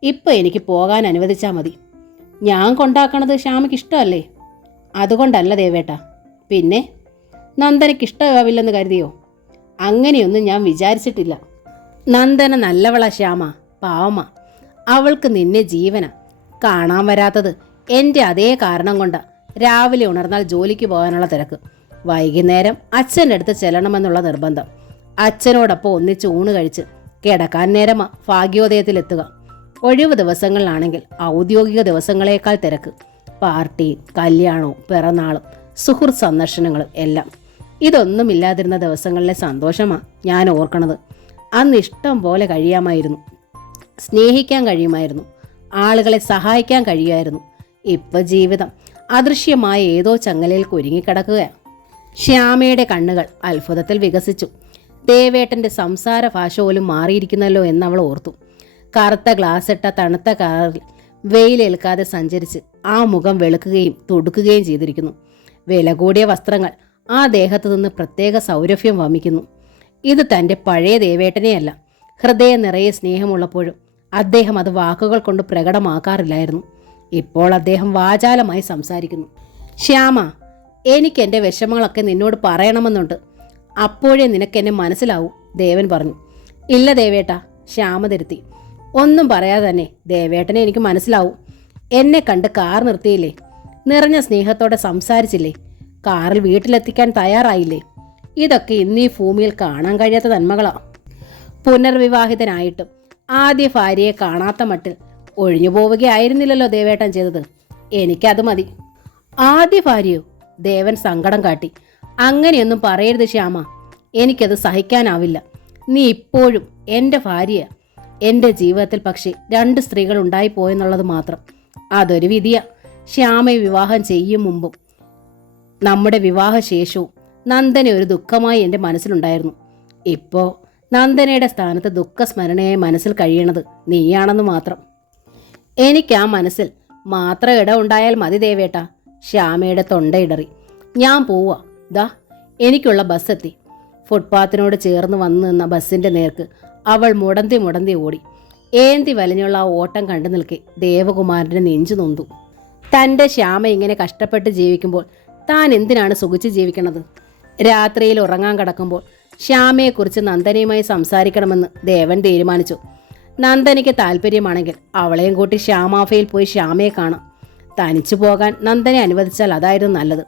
ഇപ്പം എനിക്ക് പോകാൻ അനുവദിച്ചാൽ മതി. ഞാൻ കൊണ്ടാക്കണത് ശ്യാമയ്ക്ക് ഇഷ്ടമല്ലേ? അതുകൊണ്ടല്ല ദേവേട്ട. പിന്നെ നന്ദനയ്ക്ക് ഇഷ്ടമാവില്ലെന്ന് കരുതിയോ? അങ്ങനെയൊന്നും ഞാൻ വിചാരിച്ചിട്ടില്ല. നന്ദന നല്ലവളാ ശ്യാമ, പാവമ്മ. അവൾക്ക് നിന്നെ ജീവന. കാണാൻ വരാത്തത് എൻ്റെ അതേ കാരണം കൊണ്ടാ. രാവിലെ ഉണർന്നാൽ ജോലിക്ക് പോകാനുള്ള തിരക്ക്. വൈകുന്നേരം അച്ഛൻ്റെ അടുത്ത് ചെല്ലണമെന്നുള്ള നിർബന്ധം. അച്ഛനോടൊപ്പം ഒന്നിച്ച് ഊണ് കഴിച്ച് കിടക്കാൻ നേരമാ ഭാഗ്യോദയത്തിലെത്തുക. ഒഴിവ് ദിവസങ്ങളിലാണെങ്കിൽ ഔദ്യോഗിക ദിവസങ്ങളേക്കാൾ തിരക്ക്. പാർട്ടിയും കല്യാണവും പിറന്നാളും സുഹൃത്ത് സന്ദർശനങ്ങളും എല്ലാം. ഇതൊന്നുമില്ലാതിരുന്ന ദിവസങ്ങളിലെ സന്തോഷമാണ് ഞാൻ ഓർക്കണത്. അന്ന് ഇഷ്ടം പോലെ കഴിയാമായിരുന്നു. സ്നേഹിക്കാൻ കഴിയുമായിരുന്നു. ആളുകളെ സഹായിക്കാൻ കഴിയുമായിരുന്നു. ഇപ്പം ജീവിതം അദൃശ്യമായ ഏതോ ചങ്ങലയിൽ കുരുങ്ങിക്കിടക്കുകയാണ്. ശ്യാമയുടെ കണ്ണുകൾ അത്ഭുതത്തിൽ വികസിച്ചു. ദേവേട്ടൻ്റെ സംസാര ഭാഷ പോലും മാറിയിരിക്കുന്നല്ലോ എന്നവൾ ഓർത്തു. കറുത്ത ഗ്ലാസ്സിട്ട തണുത്ത കാറിൽ വെയിലേൽക്കാതെ സഞ്ചരിച്ച് ആ മുഖം വെളുക്കുകയും തുടുക്കുകയും ചെയ്തിരിക്കുന്നു. വില കൂടിയ വസ്ത്രങ്ങൾ ആ ദേഹത്തു നിന്ന് പ്രത്യേക സൗരഭ്യം വമിക്കുന്നു. ഇത് തൻ്റെ പഴയ ദേവേട്ടനെയല്ല. ഹൃദയം നിറയെ സ്നേഹമുള്ളപ്പോഴും അദ്ദേഹം അത് വാക്കുകൾ കൊണ്ട് പ്രകടമാക്കാറില്ലായിരുന്നു. ഇപ്പോൾ അദ്ദേഹം വാചാലമായി സംസാരിക്കുന്നു. ശ്യാമ, എനിക്ക് എൻ്റെ വിഷമങ്ങളൊക്കെ നിന്നോട് പറയണമെന്നുണ്ട്. അപ്പോഴേ നിനക്കെന്നെ മനസ്സിലാവൂ, ദേവൻ പറഞ്ഞു. ഇല്ല ദേവേട്ട, ശ്യാമ തിരുത്തി. ഒന്നും പറയാതെ തന്നെ ദേവേട്ടനെ എനിക്ക് മനസ്സിലാവും. എന്നെ കണ്ട് കാർ നിർത്തിയില്ലേ? നിറഞ്ഞ സ്നേഹത്തോടെ സംസാരിച്ചില്ലേ? കാറിൽ വീട്ടിലെത്തിക്കാൻ തയ്യാറായില്ലേ? ഇതൊക്കെ ഇന്നീ ഭൂമിയിൽ കാണാൻ കഴിയാത്ത നന്മകളാണ്. പുനർവിവാഹിതനായിട്ടും ആദ്യ ഭാര്യയെ കാണാത്ത മട്ടിൽ ഒഴിഞ്ഞു പോവുകയായിരുന്നില്ലല്ലോ ദേവേട്ടൻ ചെയ്തത്. എനിക്കത് മതി. ആദ്യ ഭാര്യയോ? ദേവൻ സങ്കടം കാട്ടി. അങ്ങനെയൊന്നും പറയരുത് ശ്യാമ. എനിക്കത് സഹിക്കാനാവില്ല. നീ ഇപ്പോഴും എൻ്റെ ഭാര്യയാ. എൻ്റെ ജീവിതത്തിൽ പക്ഷേ 2 സ്ത്രീകൾ ഉണ്ടായിപ്പോയെന്നുള്ളത് മാത്രം. അതൊരു വിധിയാ. ശ്യാമയെ വിവാഹം ചെയ്യും മുമ്പും നമ്മുടെ വിവാഹശേഷവും നന്ദന ഒരു ദുഃഖമായി എൻ്റെ മനസ്സിലുണ്ടായിരുന്നു. ഇപ്പോൾ നന്ദനയുടെ സ്ഥാനത്ത് ദുഃഖസ്മരണയായി മനസ്സിൽ കഴിയണത് നീയാണെന്ന് മാത്രം. എനിക്ക് ആ മനസ്സിൽ മാത്രം ഇടം ഉണ്ടായാൽ മതി ദേവേട്ട. ശ്യാമയുടെ തൊണ്ടയിടറി. ഞാൻ പോവാ. ദാ എനിക്കുള്ള ബസ് എത്തി. ഫുട്പാത്തിനോട് ചേർന്ന് വന്നു നിന്ന ബസ്സിൻ്റെ നേർക്ക് അവൾ മുടന്തി ഓടി. ഏന്തി വലിഞ്ഞുള്ള ആ ഓട്ടം കണ്ടു നിൽക്കെ ദേവകുമാരൻ്റെ നെഞ്ചു നൊന്തു. തൻ്റെ ശ്യാമ ഇങ്ങനെ കഷ്ടപ്പെട്ട് ജീവിക്കുമ്പോൾ താൻ എന്തിനാണ് സുഖിച്ച് ജീവിക്കണത്? രാത്രിയിൽ ഉറങ്ങാൻ കിടക്കുമ്പോൾ ശ്യാമയെക്കുറിച്ച് നന്ദനയുമായി സംസാരിക്കണമെന്ന് ദേവൻ തീരുമാനിച്ചു. നന്ദനയ്ക്ക് താല്പര്യമാണെങ്കിൽ അവളെയും കൂട്ടി ശ്യാമാഫയിൽ പോയി ശ്യാമയെ കാണാം. തനിച്ചു പോകാൻ നന്ദനെ അനുവദിച്ചാൽ അതായിരുന്നു നല്ലത്.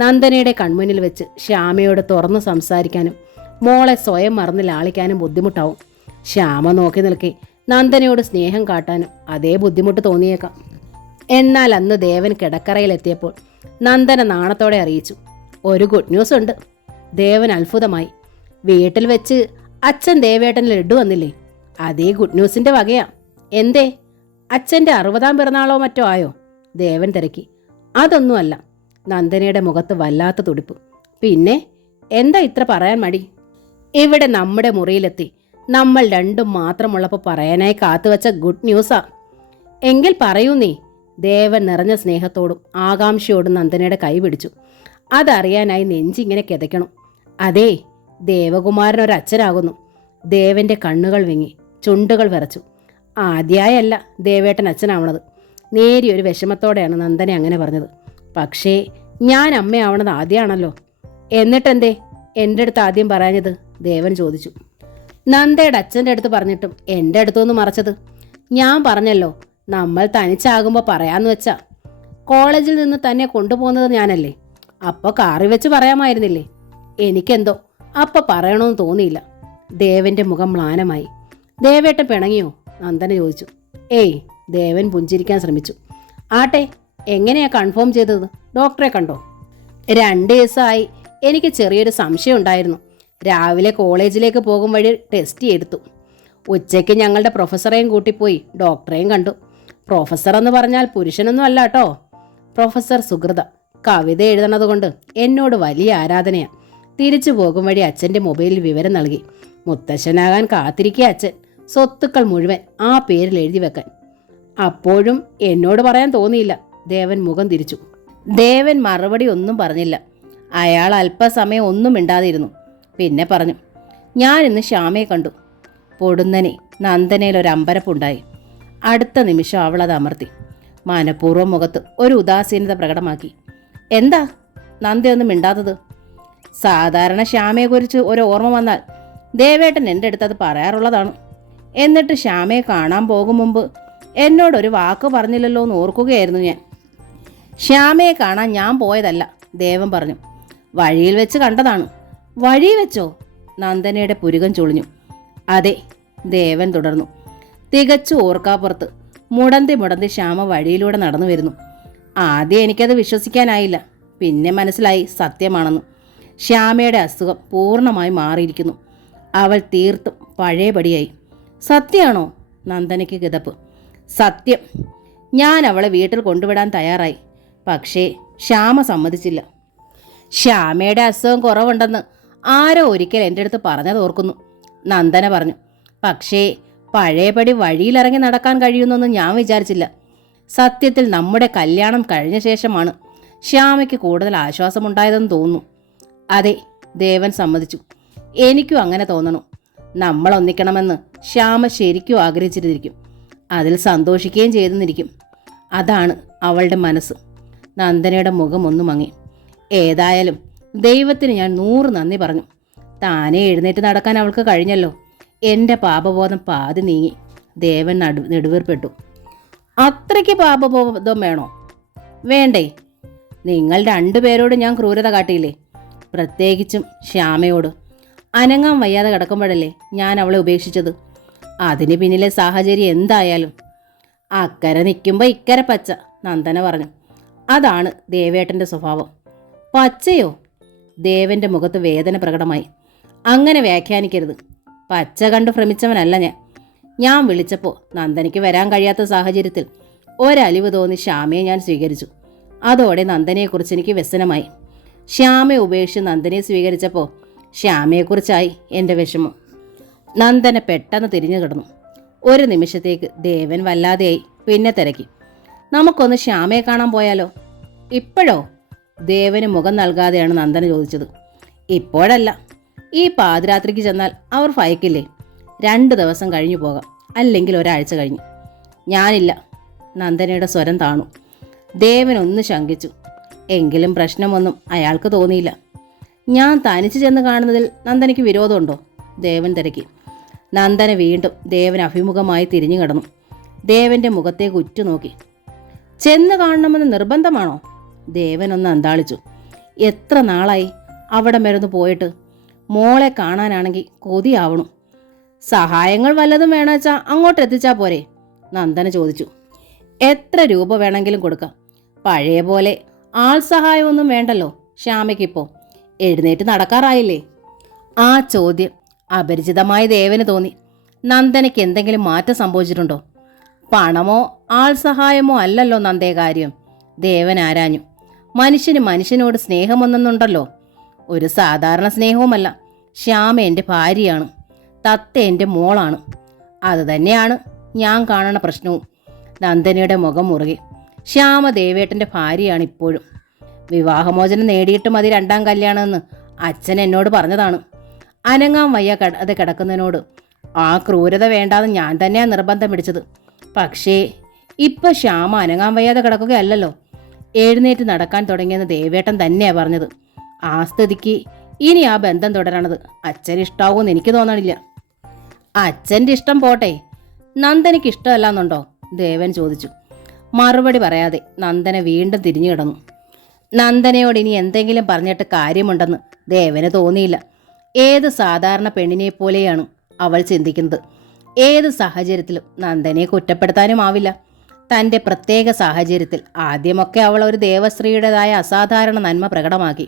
നന്ദനയുടെ കൺമുന്നിൽ വെച്ച് ശ്യാമയോട് തുറന്നു സംസാരിക്കാനും മോളെ സ്വയം മറന്ന് ലാളിക്കാനും ബുദ്ധിമുട്ടാവും. ശ്യാമ നോക്കി നിൽക്കെ നന്ദനയോട് സ്നേഹം കാട്ടാനും അതേ ബുദ്ധിമുട്ട് തോന്നിയേക്കാം. എന്നാൽ അന്ന് ദേവൻ കിടക്കറയിലെത്തിയപ്പോൾ നന്ദന നാണത്തോടെ അറിയിച്ചു, ഒരു ഗുഡ് ന്യൂസ് ഉണ്ട്. ദേവൻ അത്ഭുതമായി. വീട്ടിൽ വെച്ച് അച്ഛൻ ദേവേട്ടന് ലഡു വന്നില്ലേ? അതേ ഗുഡ് ന്യൂസിന്റെ വകയാ. എന്തേ, അച്ഛൻ്റെ 60-ാം പിറന്നാളോ മറ്റോ ആയോ? ദേവൻ തിരക്കി. അതൊന്നുമല്ല. നന്ദനയുടെ മുഖത്ത് വല്ലാത്ത തുടിപ്പ്. പിന്നെ എന്താ ഇത്ര പറയാൻ മടി? ഇവിടെ നമ്മുടെ മുറിയിലെത്തി നമ്മൾ രണ്ടും മാത്രമുള്ളപ്പോൾ പറയാനായി കാത്തുവച്ച ഗുഡ് ന്യൂസാ. എങ്കിൽ പറയൂ നീ. ദേവൻ നിറഞ്ഞ സ്നേഹത്തോടും ആകാംക്ഷയോടും നന്ദനയുടെ കൈ പിടിച്ചു. അതറിയാനായി നെഞ്ചിങ്ങനെ കിതയ്ക്കണം. അതേ, ദേവകുമാരനൊരച്ഛനാകുന്നു. ദേവന്റെ കണ്ണുകൾ വിങ്ങി, ചുണ്ടുകൾ വിറച്ചു. ആദ്യമായല്ല ദേവേട്ടൻ അച്ഛനാവണത്. നേരിയൊരു വിഷമത്തോടെയാണ് നന്ദന അങ്ങനെ പറഞ്ഞത്. പക്ഷേ ഞാൻ അമ്മയാവണത് ആദ്യമാണല്ലോ. എന്നിട്ടെന്തേ എൻ്റെ അടുത്ത് ആദ്യം പറയാഞ്ഞത്? ദേവൻ ചോദിച്ചു. നന്ദയുടെ അച്ഛൻ്റെ അടുത്ത് പറഞ്ഞിട്ടും എൻ്റെ അടുത്തൊന്ന് മറച്ചത്? ഞാൻ പറഞ്ഞല്ലോ, നമ്മൾ തനിച്ചാകുമ്പോൾ പറയാമെന്ന് വെച്ചാ. കോളേജിൽ നിന്ന് തന്നെ കൊണ്ടുപോകുന്നത് ഞാനല്ലേ. അപ്പോൾ കാറി വെച്ച് പറയാമായിരുന്നില്ലേ? എനിക്കെന്തോ അപ്പം പറയണമെന്ന് തോന്നിയില്ല. ദേവന്റെ മുഖം മ്ലാനമായി. ദേവേട്ടൻ പിണങ്ങിയോ? നന്ദന ചോദിച്ചു. ഏയ്, ദേവൻ പുഞ്ചിരിക്കാൻ ശ്രമിച്ചു. ആട്ടെ, എങ്ങനെയാ കൺഫേം ചെയ്തത്? ഡോക്ടറെ കണ്ടോ? 2 ദിവസമായി. എനിക്ക് ചെറിയൊരു സംശയം ഉണ്ടായിരുന്നു. രാവിലെ കോളേജിലേക്ക് പോകും വഴി ടെസ്റ്റ് എടുത്തു. ഉച്ചയ്ക്ക് ഞങ്ങളുടെ പ്രൊഫസറെയും കൂട്ടിപ്പോയി ഡോക്ടറെയും കണ്ടു. പ്രൊഫസർ എന്ന് പറഞ്ഞാൽ പുരുഷനൊന്നും അല്ല കേട്ടോ. പ്രൊഫസർ സുഹൃത. കവിത എഴുതണത് കൊണ്ട് എന്നോട് വലിയ ആരാധനയാണ്. തിരിച്ചു പോകും വഴി അച്ഛൻ്റെ മൊബൈലിൽ വിവരം നൽകി. മുത്തശ്ശനാകാൻ കാത്തിരിക്കുക അച്ഛൻ. സ്വത്തുക്കൾ മുഴുവൻ ആ പേരിൽ എഴുതി വെക്കാൻ. അപ്പോഴും എന്നോട് പറയാൻ തോന്നിയില്ല. ദേവൻ മുഖം തിരിച്ചു. ദേവൻ മറുപടി ഒന്നും പറഞ്ഞില്ല. അയാൾ അല്പസമയം ഒന്നും മിണ്ടാതിരുന്നു. പിന്നെ പറഞ്ഞു, ഞാൻ ഇന്ന് ശ്യാമയെ കണ്ടു. പൊടുന്നനെ നന്ദനയിൽ ഒരു അമ്പരപ്പുണ്ടായി. അടുത്ത നിമിഷം അവളത് അമർത്തി. മനഃപൂർവ്വം മുഖത്ത് ഒരു ഉദാസീനത പ്രകടമാക്കി. എന്താ നന്ദയൊന്നും മിണ്ടാത്തത്? സാധാരണ ശ്യാമയെക്കുറിച്ച് ഒരു ഓർമ്മ വന്നാൽ ദേവേട്ടൻ എൻ്റെ അടുത്തത് പറയാറുള്ളതാണ്. എന്നിട്ട് ശ്യാമയെ കാണാൻ പോകും മുമ്പ് എന്നോടൊരു വാക്ക് പറഞ്ഞില്ലല്ലോ എന്ന് ഓർക്കുകയായിരുന്നു ഞാൻ. ശ്യാമയെ കാണാൻ ഞാൻ പോയതല്ല, ദേവൻ പറഞ്ഞു. വഴിയിൽ വെച്ച് കണ്ടതാണ്. വഴിയിൽ വെച്ചോ? നന്ദനയുടെ പുരുകം ചൊളിഞ്ഞു. അതെ, ദേവൻ തുടർന്നു. തികച്ചു ഓർക്കാപ്പുറത്ത് മുടന്തി ശ്യാമ വഴിയിലൂടെ നടന്നു വരുന്നു. ആദ്യം എനിക്കത് വിശ്വസിക്കാനായില്ല. പിന്നെ മനസ്സിലായി സത്യമാണെന്ന്. ശ്യാമയുടെ അസുഖം പൂർണ്ണമായി മാറിയിരിക്കുന്നു. അവൾ തീർത്തും പഴയപടിയായി. സത്യമാണോ? നന്ദനയ്ക്ക് കിതപ്പ്. സത്യം. ഞാൻ അവളെ വീട്ടിൽ കൊണ്ടുവിടാൻ തയ്യാറായി. പക്ഷേ ശ്യാമ സമ്മതിച്ചില്ല. ശ്യാമയുടെ അസുഖം കുറവുണ്ടെന്ന് ആരോ ഒരിക്കൽ എൻ്റെ അടുത്ത് പറഞ്ഞത് ഓർക്കുന്നു, നന്ദന പറഞ്ഞു. പക്ഷേ പഴയപടി വഴിയിലിറങ്ങി നടക്കാൻ കഴിയുമെന്നൊന്നും ഞാൻ വിചാരിച്ചില്ല. സത്യത്തിൽ നമ്മുടെ കല്യാണം കഴിഞ്ഞ ശേഷമാണ് ശ്യാമയ്ക്ക് കൂടുതൽ ആശ്വാസമുണ്ടായതെന്ന് തോന്നുന്നു. അതെ, ദേവൻ സമ്മതിച്ചു. എനിക്കും അങ്ങനെ തോന്നണു. നമ്മൾ ഒന്നിക്കണമെന്ന് ശ്യാമ ശരിക്കും ആഗ്രഹിച്ചിരുന്നിരിക്കും. അതിൽ സന്തോഷിക്കുകയും ചെയ്തെന്നിരിക്കും. അതാണ് അവളുടെ മനസ്സ്. നന്ദനയുടെ മുഖം ഒന്നു മങ്ങി. ഏതായാലും ദൈവത്തിന് ഞാൻ 100 നന്ദി പറഞ്ഞു. താനേ എഴുന്നേറ്റ് നടക്കാൻ അവൾക്ക് കഴിഞ്ഞല്ലോ. എൻ്റെ പാപബോധം പാതി നീങ്ങി. ദേവൻ നെടുവീർപ്പെട്ടു. അത്രയ്ക്ക് പാപബോധം വേണോ? വേണ്ടേ? നിങ്ങൾ 2 പേരോട് ഞാൻ ക്രൂരത കാട്ടിയില്ലേ? പ്രത്യേകിച്ചും ശ്യാമയോട്. അനങ്ങാൻ വയ്യാതെ കിടക്കുമ്പോഴല്ലേ ഞാൻ അവളെ ഉപേക്ഷിച്ചത്. അതിന് പിന്നിലെ സാഹചര്യം എന്തായാലും. അക്കരെ നിൽക്കുമ്പോൾ ഇക്കരെ പച്ച, നന്ദന പറഞ്ഞു. അതാണ് ദേവേട്ടൻ്റെ സ്വഭാവം. പച്ചയോ? ദേവൻ്റെ മുഖത്ത് വേദന പ്രകടമായി. അങ്ങനെ വ്യാഖ്യാനിക്കരുത്. പച്ച കണ്ട് ഭ്രമിച്ചവനല്ല ഞാൻ വിളിച്ചപ്പോൾ നന്ദനയ്ക്ക് വരാൻ കഴിയാത്ത സാഹചര്യത്തിൽ ഒരലിവ് തോന്നി ശ്യാമയെ ഞാൻ സ്വീകരിച്ചു. അതോടെ നന്ദനയെക്കുറിച്ച് എനിക്ക് വ്യസനമായി. ശ്യാമയെ ഉപേക്ഷിച്ച് നന്ദനയെ സ്വീകരിച്ചപ്പോൾ ശ്യാമയെക്കുറിച്ചായി എൻ്റെ വിഷമം. നന്ദന പെട്ടെന്ന് തിരിഞ്ഞു കിടന്നു. ഒരു നിമിഷത്തേക്ക് ദേവൻ വല്ലാതെയായി. പിന്നെ തിരക്കി. നമുക്കൊന്ന് ശ്യാമയെ കാണാൻ പോയാലോ? ഇപ്പോഴോ? ദേവന് മുഖം നൽകാതെയാണ് നന്ദന ചോദിച്ചത്. ഇപ്പോഴല്ല. ഈ പാതിരാത്രിക്ക് ചെന്നാൽ അവർ ഭയക്കില്ലേ? 2 ദിവസം കഴിഞ്ഞു പോകാം, അല്ലെങ്കിൽ ഒരാഴ്ച കഴിഞ്ഞ്. ഞാനില്ല. നന്ദനയുടെ സ്വരം താണു. ദേവൻ ഒന്ന് ശങ്കിച്ചു. എങ്കിലും പ്രശ്നമൊന്നും അയാൾക്ക് തോന്നിയില്ല. ഞാൻ തനിച്ച് ചെന്ന് കാണുന്നതിൽ നന്ദനയ്ക്ക് വിരോധമുണ്ടോ? ദേവൻ തിരക്കി. നന്ദന വീണ്ടും ദേവൻ അഭിമുഖമായി തിരിഞ്ഞു കിടന്നു. ദേവൻ്റെ മുഖത്തേക്ക് ഉറ്റുനോക്കി. ചെന്ന് കാണണമെന്ന് നിർബന്ധമാണോ? ദേവൻ ഒന്ന് അന്താളിച്ചു. എത്ര നാളായി അവിടെ മരുന്ന് പോയിട്ട്. മോളെ കാണാനാണെങ്കിൽ കൊതിയാവണു. സഹായങ്ങൾ വല്ലതും വേണമെച്ചാൽ അങ്ങോട്ട് എത്തിച്ചാൽ പോരെ? നന്ദന ചോദിച്ചു. എത്ര രൂപ വേണമെങ്കിലും കൊടുക്കാം. പഴയ പോലെ ആൾ സഹായമൊന്നും വേണ്ടല്ലോ ശ്യാമയ്ക്കിപ്പോൾ. എഴുന്നേറ്റ് നടക്കാറായില്ലേ? ആ ചോദ്യം അപരിചിതമായി ദേവന് തോന്നി. നന്ദനയ്ക്ക് എന്തെങ്കിലും മാറ്റം സംഭവിച്ചിട്ടുണ്ടോ? പണമോ ആൾ സഹായമോ അല്ലല്ലോ നന്ദേ കാര്യം. ദേവൻ ആരാഞ്ഞു. മനുഷ്യന് മനുഷ്യനോട് സ്നേഹമൊന്നുണ്ടല്ലോ. ഒരു സാധാരണ സ്നേഹവുമല്ല. ശ്യാമ എൻ്റെ ഭാര്യയാണ്. തത്ത എൻ്റെ മോളാണ്. അതുതന്നെയാണ് ഞാൻ കാണണ പ്രശ്നവും. നന്ദനയുടെ മുഖം മുറുകി. ശ്യാമ ദേവേട്ടൻ്റെ ഭാര്യയാണ് ഇപ്പോഴും. വിവാഹമോചനം നേടിയിട്ട് മതി രണ്ടാം കല്യാണമെന്ന് അച്ഛൻ എന്നോട് പറഞ്ഞതാണ്. അനങ്ങാൻ വയ്യ അത് കിടക്കുന്നതിനോട് ആ ക്രൂരത വേണ്ടാന്ന് ഞാൻ തന്നെയാണ് നിർബന്ധം പിടിച്ചത്. പക്ഷേ ഇപ്പം ശ്യാമ അനങ്ങാൻ വയ്യാതെ കിടക്കുകയല്ലല്ലോ. എഴുന്നേറ്റ് നടക്കാൻ തുടങ്ങിയെന്ന് ദേവേട്ടൻ തന്നെയാണ് പറഞ്ഞത്. ആ സ്ഥിതിക്ക് ഇനി ആ ബന്ധം തുടരണത് അച്ഛന് ഇഷ്ടാവുമെന്ന് എനിക്ക് തോന്നണില്ല. അച്ഛൻ്റെ ഇഷ്ടം പോട്ടെ, നന്ദനയ്ക്ക് ഇഷ്ടമല്ലാന്നുണ്ടോ? ദേവൻ ചോദിച്ചു. മറുപടി പറയാതെ നന്ദന വീണ്ടും തിരിഞ്ഞു കിടന്നു. നന്ദനയോട് ഇനി എന്തെങ്കിലും പറഞ്ഞിട്ട് കാര്യമുണ്ടെന്ന് ദേവന് തോന്നിയില്ല. ഏത് സാധാരണ പെണ്ണിനെ പോലെയാണ് അവൾ ചിന്തിക്കുന്നത്. ഏത് സാഹചര്യത്തിലും നന്ദനെ കുറ്റപ്പെടുത്താനുമാവില്ല. തൻ്റെ പ്രത്യേക സാഹചര്യത്തിൽ ആദ്യമൊക്കെ അവൾ ഒരു ദേവസ്ത്രീയുടേതായ അസാധാരണ നന്മ പ്രകടമാക്കി.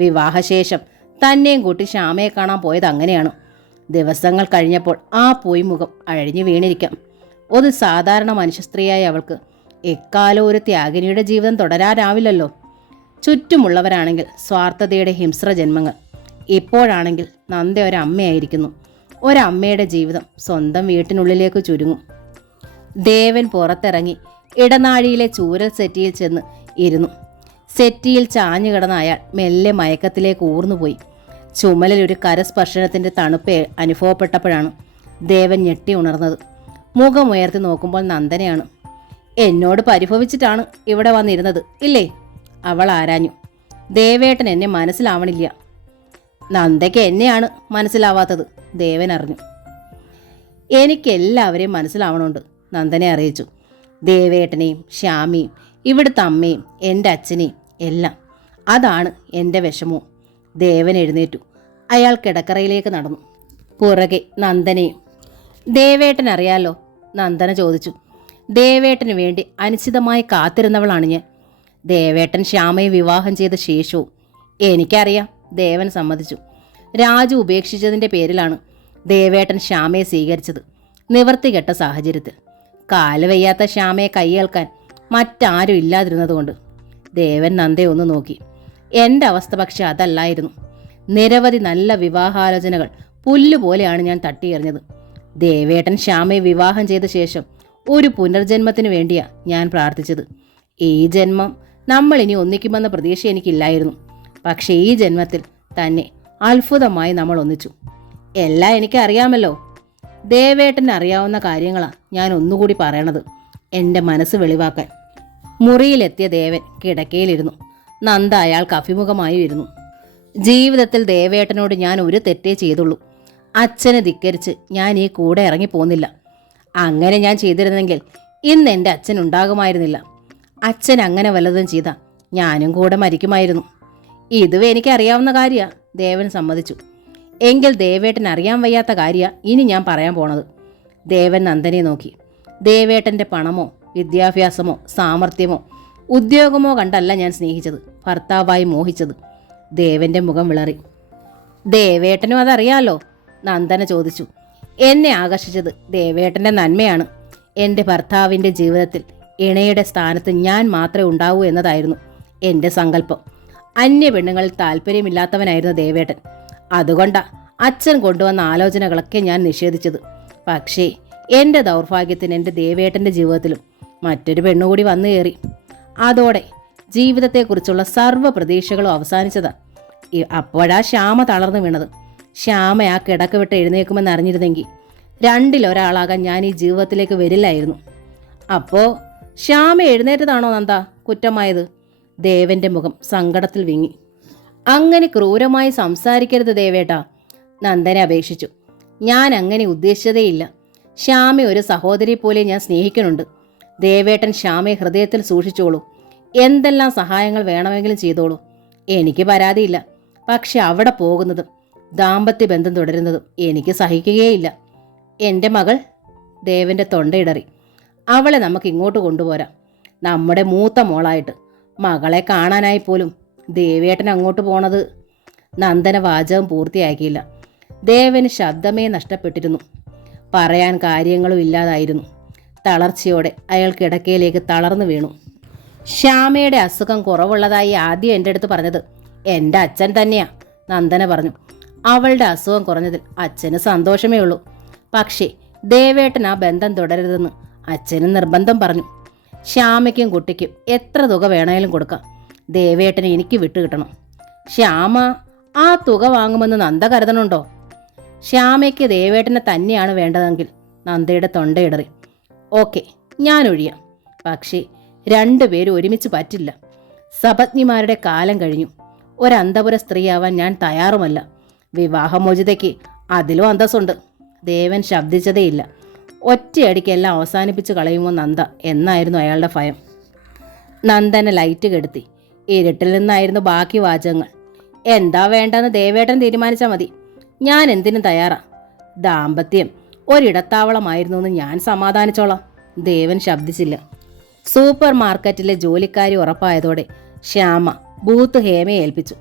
വിവാഹശേഷം തന്നെയും കൂട്ടി ശ്യാമയെ കാണാൻ പോയത് അങ്ങനെയാണ്. ദിവസങ്ങൾ കഴിഞ്ഞപ്പോൾ ആ പോയി മുഖം അഴിഞ്ഞു വീണിരിക്കാം. ഒരു സാധാരണ മനുഷ്യസ്ത്രീയായ അവൾക്ക് എക്കാലം ഒരു ത്യാഗിനിയുടെ ജീവിതം തുടരാനാവില്ലല്ലോ. ചുറ്റുമുള്ളവരാണെങ്കിൽ സ്വാർത്ഥതയുടെ ഹിംസ്ര ജന്മങ്ങൾ. ഇപ്പോഴാണെങ്കിൽ നന്ദ ഒരമ്മയായിരിക്കുന്നു. ഒരമ്മയുടെ ജീവിതം സ്വന്തം വീട്ടിനുള്ളിലേക്ക് ചുരുങ്ങും. ദേവൻ പുറത്തിറങ്ങി ഇടനാഴിയിലെ ചൂരൽ സെറ്റിയിൽ ചെന്ന് ഇരുന്നു. സെറ്റിയിൽ ചാഞ്ഞു കിടന്ന അയാൾ മെല്ലെ മയക്കത്തിലേക്ക് ഊർന്നുപോയി. ചുമലിൽ ഒരു കരസ്പർശനത്തിൻ്റെ തണുപ്പ് അനുഭവപ്പെട്ടപ്പോഴാണ് ദേവൻ ഞെട്ടി ഉണർന്നത്. മുഖമുയർത്തി നോക്കുമ്പോൾ നന്ദനയാണ്. എന്നോട് പരിഭവിച്ചിട്ടാണ് ഇവിടെ വന്നിരുന്നത് ഇല്ലേ? അവൾ ആരാഞ്ഞു. ദേവേട്ടൻ എന്നെ മനസ്സിലാവണില്ല. നന്ദയ്ക്ക് എന്നെയാണ് മനസ്സിലാവാത്തത്, ദേവൻ അറിഞ്ഞു. എനിക്കെല്ലാവരെയും മനസ്സിലാവണുണ്ട്, നന്ദനെ അറിയിച്ചു. ദേവേട്ടനെയും ശ്യാമിയും ഇവിടുത്തെ അമ്മയും എൻ്റെ അച്ഛനെയും എല്ലാം. അതാണ് എൻ്റെ വിഷമവും. ദേവൻ എഴുന്നേറ്റു. അയാൾ കിടക്കറയിലേക്ക് നടന്നു. പുറകെ നന്ദനയും. ദേവേട്ടൻ അറിയാലോ? നന്ദന ചോദിച്ചു. ദേവേട്ടന് വേണ്ടി അനിശ്ചിതമായി കാത്തിരുന്നവളാണ് ഞാൻ. ദേവേട്ടൻ ശ്യാമയെ വിവാഹം ചെയ്ത ശേഷവും എനിക്കറിയാം, ദേവൻ സമ്മതിച്ചു. രാജു ഉപേക്ഷിച്ചതിൻ്റെ പേരിലാണ് ദേവേട്ടൻ ശ്യാമയെ സ്വീകരിച്ചത്. നിവർത്തികെട്ട സാഹചര്യത്തിൽ. കാല് വയ്യാത്ത ശ്യാമയെ കൈയേൽക്കാൻ മറ്റാരും ഇല്ലാതിരുന്നതുകൊണ്ട്. ദേവൻ നന്ദയെ ഒന്ന് നോക്കി. എൻ്റെ അവസ്ഥ പക്ഷെ അതല്ലായിരുന്നു. നിരവധി നല്ല വിവാഹാലോചനകൾ പുല്ലുപോലെയാണ് ഞാൻ തട്ടിയെറിഞ്ഞത്. ദേവേട്ടൻ ശ്യാമയെ വിവാഹം ചെയ്ത ശേഷം ഒരു പുനർജന്മത്തിന് വേണ്ടിയാണ് ഞാൻ പ്രാർത്ഥിച്ചത്. ഈ ജന്മം നമ്മൾ ഇനി ഒന്നിക്കുമെന്ന പ്രതീക്ഷ എനിക്കില്ലായിരുന്നു. പക്ഷേ ഈ ജന്മത്തിൽ തന്നെ അത്ഭുതമായി നമ്മൾ ഒന്നിച്ചു. എല്ലാം എനിക്കറിയാമല്ലോ. ദേവേട്ടന് അറിയാവുന്ന കാര്യങ്ങളാണ് ഞാൻ ഒന്നുകൂടി പറയണത്, എൻ്റെ മനസ്സ് വെളിവാക്കാൻ. മുറിയിലെത്തിയ ദേവൻ കിടക്കയിലിരുന്നു. നന്ദ അയാൾക്ക് അഭിമുഖമായി വരുന്നു. ജീവിതത്തിൽ ദേവേട്ടനോട് ഞാൻ ഒരു തെറ്റേ ചെയ്തുള്ളൂ. അച്ഛനെ ധിക്കരിച്ച് ഞാൻ ഈ കൂടെ ഇറങ്ങിപ്പോന്നില്ല. അങ്ങനെ ഞാൻ ചെയ്തിരുന്നെങ്കിൽ ഇന്ന് എൻ്റെ അച്ഛൻ ഉണ്ടാകുമായിരുന്നില്ല. അച്ഛൻ അങ്ങനെ വല്ലതും ചെയ്താൽ ഞാനും കൂടെ മരിക്കുമായിരുന്നു. ഇതുവേ എനിക്കറിയാവുന്ന കാര്യമാണ്, ദേവൻ സമ്മതിച്ചു. എങ്കിൽ ദേവേട്ടൻ അറിയാൻ വയ്യാത്ത കാര്യമാണ് ഇനി ഞാൻ പറയാൻ പോണത്. ദേവൻ നന്ദനെ നോക്കി. ദേവേട്ടൻ്റെ പണമോ വിദ്യാഭ്യാസമോ സാമർഥ്യമോ ഉദ്യോഗമോ കണ്ടല്ല ഞാൻ സ്നേഹിച്ചത്, ഭർത്താവായി മോഹിച്ചത്. ദേവൻ്റെ മുഖം വിളറി. ദേവേട്ടനും അതറിയാലോ? നന്ദന ചോദിച്ചു. എന്നെ ആകർഷിച്ചത് ദേവേട്ടൻ്റെ നന്മയാണ്. എൻ്റെ ഭർത്താവിൻ്റെ ജീവിതത്തിൽ ഇണയുടെ സ്ഥാനത്ത് ഞാൻ മാത്രമേ ഉണ്ടാവൂ എന്നതായിരുന്നു എൻ്റെ സങ്കല്പം. അന്യ പെണ്ണുങ്ങളിൽ താല്പര്യമില്ലാത്തവനായിരുന്നു ദേവേട്ടൻ. അതുകൊണ്ടാണ് അച്ഛൻ കൊണ്ടുവന്ന ആലോചനകളൊക്കെ ഞാൻ നിഷേധിച്ചത്. പക്ഷേ എൻ്റെ ദൗർഭാഗ്യത്തിന് എൻ്റെ ദേവേട്ടൻ്റെ ജീവിതത്തിലും മറ്റൊരു പെണ്ണുകൂടി വന്നു കയറി. അതോടെ ജീവിതത്തെക്കുറിച്ചുള്ള സർവ്വ പ്രതീക്ഷകളും അവസാനിച്ചതാണ്. അപ്പോഴാ ശ്യാമ തളർന്നു വീണത്. ശ്യാമ ആ കിടക്ക് വിട്ട് എഴുന്നേക്കുമെന്ന് അറിഞ്ഞിരുന്നെങ്കിൽ രണ്ടിലൊരാളാകാൻ ഞാൻ ഈ ജീവിതത്തിലേക്ക് വരില്ലായിരുന്നു. അപ്പോൾ ശ്യാമ എഴുന്നേറ്റതാണോ നന്ദ കുറ്റമായത്? ദേവന്റെ മുഖം സങ്കടത്തിൽ വിങ്ങി. അങ്ങനെ ക്രൂരമായി സംസാരിക്കരുത് ദേവേട്ടാ, നന്ദനെ അപേക്ഷിച്ചു. ഞാൻ അങ്ങനെ ഉദ്ദേശിച്ചതേയില്ല. ശ്യാമയെ ഒരു സഹോദരി പോലെ ഞാൻ സ്നേഹിക്കുന്നുണ്ട്. ദേവേട്ടൻ ശ്യാമയെ ഹൃദയത്തിൽ സൂക്ഷിച്ചോളൂ. എന്തെല്ലാം സഹായങ്ങൾ വേണമെങ്കിലും ചെയ്തോളൂ. എനിക്ക് പരാതിയില്ല. പക്ഷെ അവിടെ പോകുന്നതും ദാമ്പത്യ ബന്ധം തുടരുന്നതും എനിക്ക് സഹിക്കുകയേയില്ല. എൻ്റെ മകൾ, ദേവന്റെ തൊണ്ടയിടറി, അവളെ നമുക്ക് ഇങ്ങോട്ട് കൊണ്ടുപോരാം. നമ്മുടെ മൂത്ത മോളായിട്ട്. മകളെ കാണാനായി പോലും ദേവേട്ടൻ അങ്ങോട്ട് പോണത്. നന്ദന വാചകം പൂർത്തിയാക്കിയില്ല. ദേവന് ശബ്ദമേ നഷ്ടപ്പെട്ടിരുന്നു. പറയാൻ കാര്യങ്ങളും ഇല്ലാതായിരുന്നു. തളർച്ചയോടെ അയാൾ കിടക്കയിലേക്ക് തളർന്നു വീണു. ശ്യാമയുടെ അസുഖം കുറവുള്ളതായി ആദ്യം എൻ്റെ അടുത്ത് പറഞ്ഞത് എൻ്റെ അച്ഛൻ തന്നെയാ, നന്ദന പറഞ്ഞു. അവളുടെ അസുഖം കുറഞ്ഞതിൽ അച്ഛന് സന്തോഷമേ ഉള്ളൂ. പക്ഷേ ദേവേട്ടൻ ആ ബന്ധം തുടരരുതെന്ന് അച്ഛന് നിർബന്ധം പറഞ്ഞു. ശ്യാമയ്ക്കും കുട്ടിക്കും എത്ര തുക വേണമെങ്കിലും കൊടുക്കാം. ദേവേട്ടനെ എനിക്ക് വിട്ടുകിട്ടണം. ശ്യാമ ആ തുക വാങ്ങുമെന്ന് നന്ദ കരുതണുണ്ടോ? ശ്യാമയ്ക്ക് ദേവേട്ടനെ തന്നെയാണ് വേണ്ടതെങ്കിൽ നന്ദയുടെ തൊണ്ടയിടറി. ഓക്കെ, ഞാൻ ഒഴിയാം. പക്ഷേ രണ്ടുപേരും ഒരുമിച്ച് പറ്റില്ല. സപത്നിമാരുടെ കാലം കഴിഞ്ഞു. ഒരന്തപുര സ്ത്രീയാവാൻ ഞാൻ തയ്യാറുമല്ല. വിവാഹമോചിതയ്ക്ക് അതിലും അന്തസ്സുണ്ട്. ദേവൻ ശബ്ദിച്ചതേയില്ല. ഒറ്റയടിക്ക് എല്ലാം അവസാനിപ്പിച്ച് കളയുമോ നന്ദ എന്നായിരുന്നു അയാളുടെ ഭയം. നന്ദനെ ലൈറ്റ് കെടുത്തി. ഇരുട്ടിൽ നിന്നായിരുന്നു ബാക്കി വാചകങ്ങൾ. എന്താ വേണ്ടെന്ന് ദേവേട്ടൻ തീരുമാനിച്ചാൽ മതി. ഞാൻ എന്തിനും തയ്യാറാ. ദാമ്പത്യം ഒരിടത്താവളമായിരുന്നു എന്ന് ഞാൻ സമാധാനിച്ചോളാം. ദേവൻ ശബ്ദിച്ചില്ല. സൂപ്പർ മാർക്കറ്റിലെ ജോലിക്കാരി ഉറപ്പായതോടെ ശ്യാമ ബൂത്ത് ഹേമയെ ഏൽപ്പിച്ചു.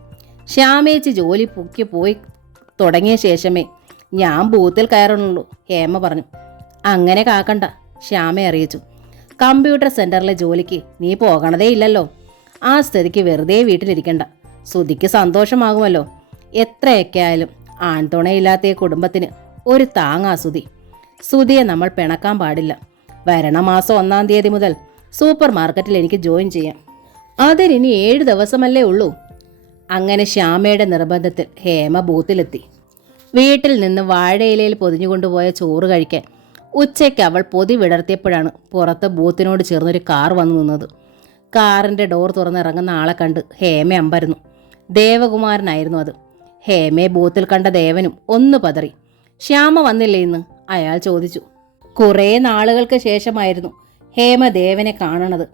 ശ്യാമേച്ചി ജോലിക്ക് പോയി തുടങ്ങിയ ശേഷമേ ഞാൻ ബൂത്തിൽ കയറുന്നുള്ളൂ, ഹേമ പറഞ്ഞു. അങ്ങനെ കാക്കണ്ട, ശ്യാമയെ അറിയിച്ചു. കമ്പ്യൂട്ടർ സെന്ററിലെ ജോലിക്ക് നീ പോകണതേ ഇല്ലല്ലോ. ആ സ്ഥിതിക്ക് വെറുതെ വീട്ടിലിരിക്കണ്ട. സുധിക്ക് സന്തോഷമാകുമല്ലോ. എത്രയൊക്കെ ആയാലും ആൺതുണയില്ലാത്ത കുടുംബത്തിന് ഒരു താങ്ങാ സുധി. സുധിയെ നമ്മൾ പിണക്കാൻ പാടില്ല. വരണ മാസം 1-ാം തീയതി മുതൽ സൂപ്പർ മാർക്കറ്റിൽ എനിക്ക് ജോയിൻ ചെയ്യാം. അതിനി 7 ദിവസമല്ലേ ഉള്ളൂ. അങ്ങനെ ശ്യാമയുടെ നിർബന്ധത്തിൽ ഹേമ ബൂത്തിലെത്തി. വീട്ടിൽ നിന്ന് വാഴയിലയിൽ പൊതിഞ്ഞുകൊണ്ടുപോയ ചോറ് കഴിക്കാൻ ഉച്ചയ്ക്ക് അവൾ പൊതി വിടർത്തിയപ്പോഴാണ് പുറത്ത് ബൂത്തിനോട് ചേർന്നൊരു കാർ വന്നു നിന്നത്. കാറിൻ്റെ ഡോർ തുറന്നിറങ്ങുന്ന ആളെ കണ്ട് ഹേമ അമ്പരന്നു. ദേവകുമാരനായിരുന്നു അത്. ഹേമയെ ബൂത്തിൽ കണ്ട ദേവനും ഒന്ന് പതറി. ശ്യാമ വന്നില്ലേ ഇന്ന്? അയാൾ ചോദിച്ചു. കുറേ നാളുകൾക്ക് ശേഷമായിരുന്നു ഹേമ ദേവനെ കാണണത്.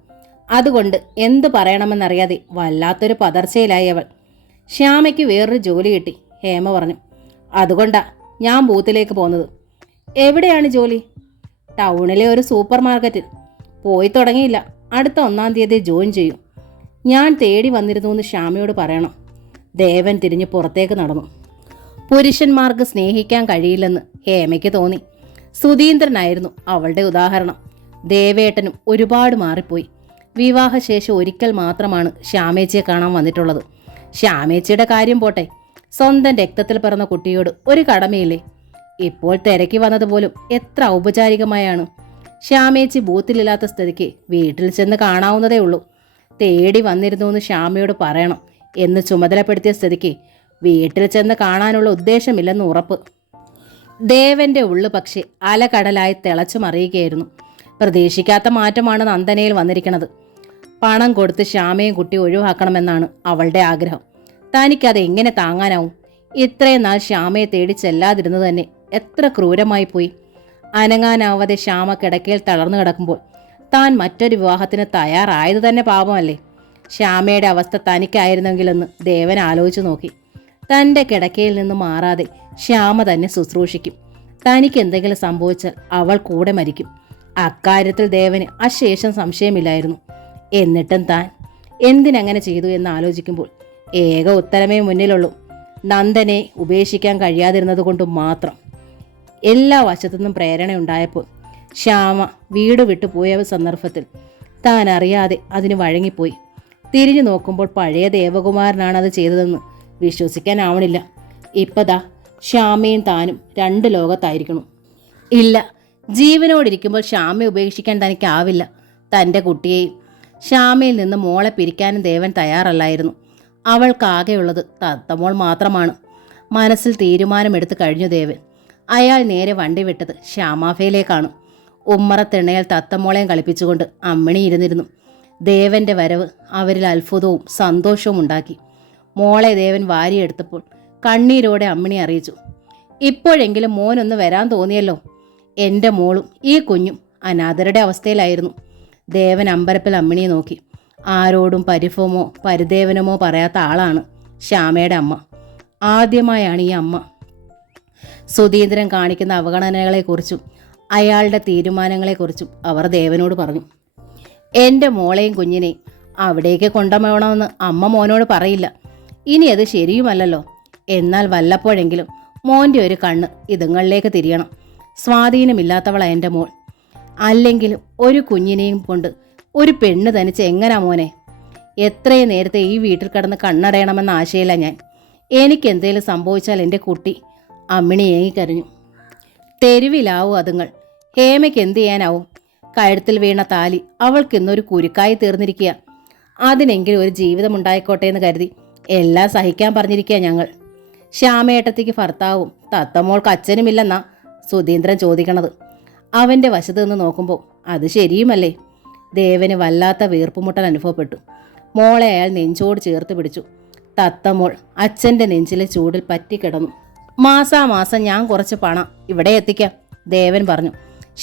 അതുകൊണ്ട് എന്തു പറയണമെന്നറിയാതെ വല്ലാത്തൊരു പതർച്ചയിലായി അവൾ. ശ്യാമയ്ക്ക് വേറൊരു ജോലി കിട്ടി, ഹേമ പറഞ്ഞു. അതുകൊണ്ടാ ഞാൻ ബൂത്തിലേക്ക് പോകുന്നത്. എവിടെയാണ് ജോലി? ടൗണിലെ ഒരു സൂപ്പർ മാർക്കറ്റിൽ. പോയി തുടങ്ങിയില്ല. അടുത്ത 1-ാം തീയതി ജോയിൻ ചെയ്യും. ഞാൻ തേടി വന്നിരുന്നു എന്ന് ശ്യാമയോട് പറയണം. ദേവൻ തിരിഞ്ഞ് പുറത്തേക്ക് നടന്നു. പുരുഷന്മാർക്ക് സ്നേഹിക്കാൻ കഴിയില്ലെന്ന് ഹേമയ്ക്ക് തോന്നി. സുധീന്ദ്രനായിരുന്നു അവളുടെ ഉദാഹരണം. ദേവേട്ടനും ഒരുപാട് മാറിപ്പോയി. വിവാഹശേഷം ഒരിക്കൽ മാത്രമാണ് ശ്യാമേച്ചിയെ കാണാൻ വന്നിട്ടുള്ളത്. ശ്യാമേച്ചിയുടെ കാര്യം പോട്ടെ, സ്വന്തം രക്തത്തിൽ പിറന്ന കുട്ടിയോട് ഒരു കടമയില്ലേ? ഇപ്പോൾ തിരക്കി വന്നതുപോലും എത്ര ഔപചാരികമായാണ്. ശ്യാമേച്ചി ബൂത്തിലില്ലാത്ത സ്ഥിതിക്ക് വീട്ടിൽ ചെന്ന് കാണാവുന്നതേ ഉള്ളൂ. തേടി വന്നിരുന്നു എന്ന് ശ്യാമയോട് പറയണം എന്ന് ചുമതലപ്പെടുത്തിയ സ്ഥിതിക്ക് വീട്ടിൽ ചെന്ന് കാണാനുള്ള ഉദ്ദേശമില്ലെന്ന് ഉറപ്പ്. ദേവന്റെ ഉള്ളു പക്ഷേ അലകടലായി തിളച്ചു മറിയുകയായിരുന്നു. പ്രതീക്ഷിക്കാത്ത മാറ്റമാണ് നന്ദനയിൽ വന്നിരിക്കുന്നത്. പണം കൊടുത്ത് ശ്യാമയും കുട്ടി ഒഴിവാക്കണമെന്നാണ് അവളുടെ ആഗ്രഹം. തനിക്കത് എങ്ങനെ താങ്ങാനാവും? ഇത്രയും നാൾ ശ്യാമയെ തേടി ചെല്ലാതിരുന്നത് തന്നെ എത്ര ക്രൂരമായി പോയി. അനങ്ങാനാവാതെ ശ്യാമ കിടക്കയിൽ തളർന്നു കിടക്കുമ്പോൾ താൻ മറ്റൊരു വിവാഹത്തിന് തയ്യാറായത് തന്നെ പാപമല്ലേ? ശ്യാമയുടെ അവസ്ഥ തനിക്കായിരുന്നെങ്കിലെന്ന് ദേവൻ ആലോചിച്ചു നോക്കി. തൻ്റെ കിടക്കയിൽ നിന്ന് മാറാതെ ശ്യാമ തന്നെ ശുശ്രൂഷിക്കും. തനിക്ക് എന്തെങ്കിലും സംഭവിച്ചാൽ അവൾ കൂടെ മരിക്കും. അക്കാര്യത്തിൽ ദേവന് അശേഷം സംശയമില്ലായിരുന്നു. എന്നിട്ടും താൻ എന്തിനങ്ങനെ ചെയ്തു എന്ന് ആലോചിക്കുമ്പോൾ ഏക ഉത്തരമേ മുന്നിലുള്ളൂ. നന്ദനെ ഉപേക്ഷിക്കാൻ കഴിയാതിരുന്നത് കൊണ്ട് മാത്രം. എല്ലാ വശത്തുനിന്നും പ്രേരണയുണ്ടായപ്പോൾ ശ്യാമ വീട് വിട്ടു പോയ സന്ദർഭത്തിൽ താൻ അറിയാതെ അതിന് വഴങ്ങിപ്പോയി. തിരിഞ്ഞു നോക്കുമ്പോൾ പഴയ ദേവകുമാരനാണ് അത് ചെയ്തതെന്ന് വിശ്വസിക്കാനാവണില്ല. ഇപ്പതാ ശ്യാമയും താനും 2 ലോകത്തായിരിക്കണം. ഇല്ല, ജീവനോടിരിക്കുമ്പോൾ ശ്യാമയെ ഉപേക്ഷിക്കാൻ തനിക്കാവില്ല. തൻ്റെ കുട്ടിയെയും. ശ്യാമയിൽ നിന്ന് മോളെ പിരിക്കാനും ദേവൻ തയ്യാറല്ലായിരുന്നു. അവൾക്കാകെയുള്ളത് തത്തമോൾ മാത്രമാണ്. മനസ്സിൽ തീരുമാനമെടുത്ത് കഴിഞ്ഞു ദേവൻ. അയാൾ നേരെ വണ്ടി വിട്ടത് ശ്യാമാഫയിലേക്കാണ്. ഉമ്മറത്തിണ്ണയിൽ തത്തമോളെയും കളിപ്പിച്ചുകൊണ്ട് അമ്മിണി ഇരുന്നിരുന്നു. ദേവൻ്റെ വരവ് അവരിൽ അത്ഭുതവും സന്തോഷവും ഉണ്ടാക്കി. മോളെ ദേവൻ വാരിയെടുത്തപ്പോൾ കണ്ണീരോടെ അമ്മിണി അറിയിച്ചു, ഇപ്പോഴെങ്കിലും മോനൊന്ന് വരാൻ തോന്നിയല്ലോ. എൻ്റെ മോളും ഈ കുഞ്ഞും അനാഥരുടെ അവസ്ഥയിലായിരുന്നു. ദേവൻ അമ്പരപ്പിൽ അമ്മിണിയെ നോക്കി. ആരോടും പരിഭവമോ പരിദേവനമോ പറയാത്ത ആളാണ് ശ്യാമയുടെ അമ്മ. ആദ്യമായാണ് ഈ അമ്മ സുധീന്ദ്രൻ കാണിക്കുന്ന അവഗണനകളെക്കുറിച്ചും അയാളുടെ തീരുമാനങ്ങളെക്കുറിച്ചും അവർ ദേവനോട് പറഞ്ഞു. എൻ്റെ മോളെയും കുഞ്ഞിനെയും അവിടേക്ക് കൊണ്ടുപോകണമെന്ന് അമ്മ മോനോട് പറയില്ല. ഇനി അത് ശരിയുമല്ലല്ലോ. എന്നാൽ വല്ലപ്പോഴെങ്കിലും മോൻ്റെ ഒരു കണ്ണ് ഇതുങ്ങളിലേക്ക് തിരിയണം. സ്വാധീനമില്ലാത്തവളാണ് എൻ്റെ മോൾ. അല്ലെങ്കിലും ഒരു കുഞ്ഞിനെയും കൊണ്ട് ഒരു പെണ്ണ് തനിച്ച് എങ്ങനാ മോനെ? എത്രയും നേരത്തെ ഈ വീട്ടിൽ കിടന്ന് കണ്ണടയണമെന്ന ആശയില്ല ഞാൻ. എനിക്കെന്തേലും സംഭവിച്ചാൽ എൻ്റെ കുട്ടി. അമ്മിണി ഏങ്ങിക്കരഞ്ഞു. തെരുവിലാവും അതുങ്ങൾ. ഹേമയ്ക്ക് എന്ത് ചെയ്യാനാവും? കഴുത്തിൽ വീണ താലി അവൾക്കിന്നൊരു കുരുക്കായി തീർന്നിരിക്കുക. അതിനെങ്കിലും ഒരു ജീവിതമുണ്ടായിക്കോട്ടെ എന്ന് കരുതി എല്ലാം സഹിക്കാൻ പറഞ്ഞിരിക്കുക ഞങ്ങൾ. ശ്യാമേട്ടത്തിക്ക് ഭർത്താവും തത്തമ്മോൾക്ക് അച്ഛനുമില്ലെന്നാ സുധീന്ദ്രൻ ചോദിക്കണത്. അവൻ്റെ വശത്ത് നിന്ന് നോക്കുമ്പോൾ അത് ശരിയുമല്ലേ? ദേവന് വല്ലാത്ത വീർപ്പുമുട്ടൽ അനുഭവപ്പെട്ടു. മോളെ അയാൾ നെഞ്ചോട് ചേർത്ത് പിടിച്ചു. തത്തമ്മോൾ അച്ഛൻ്റെ നെഞ്ചിലെ ചൂടിൽ പറ്റിക്കിടന്നു. മാസാമാസം ഞാൻ കുറച്ച് പണം ഇവിടെ എത്തിക്കാം, ദേവൻ പറഞ്ഞു.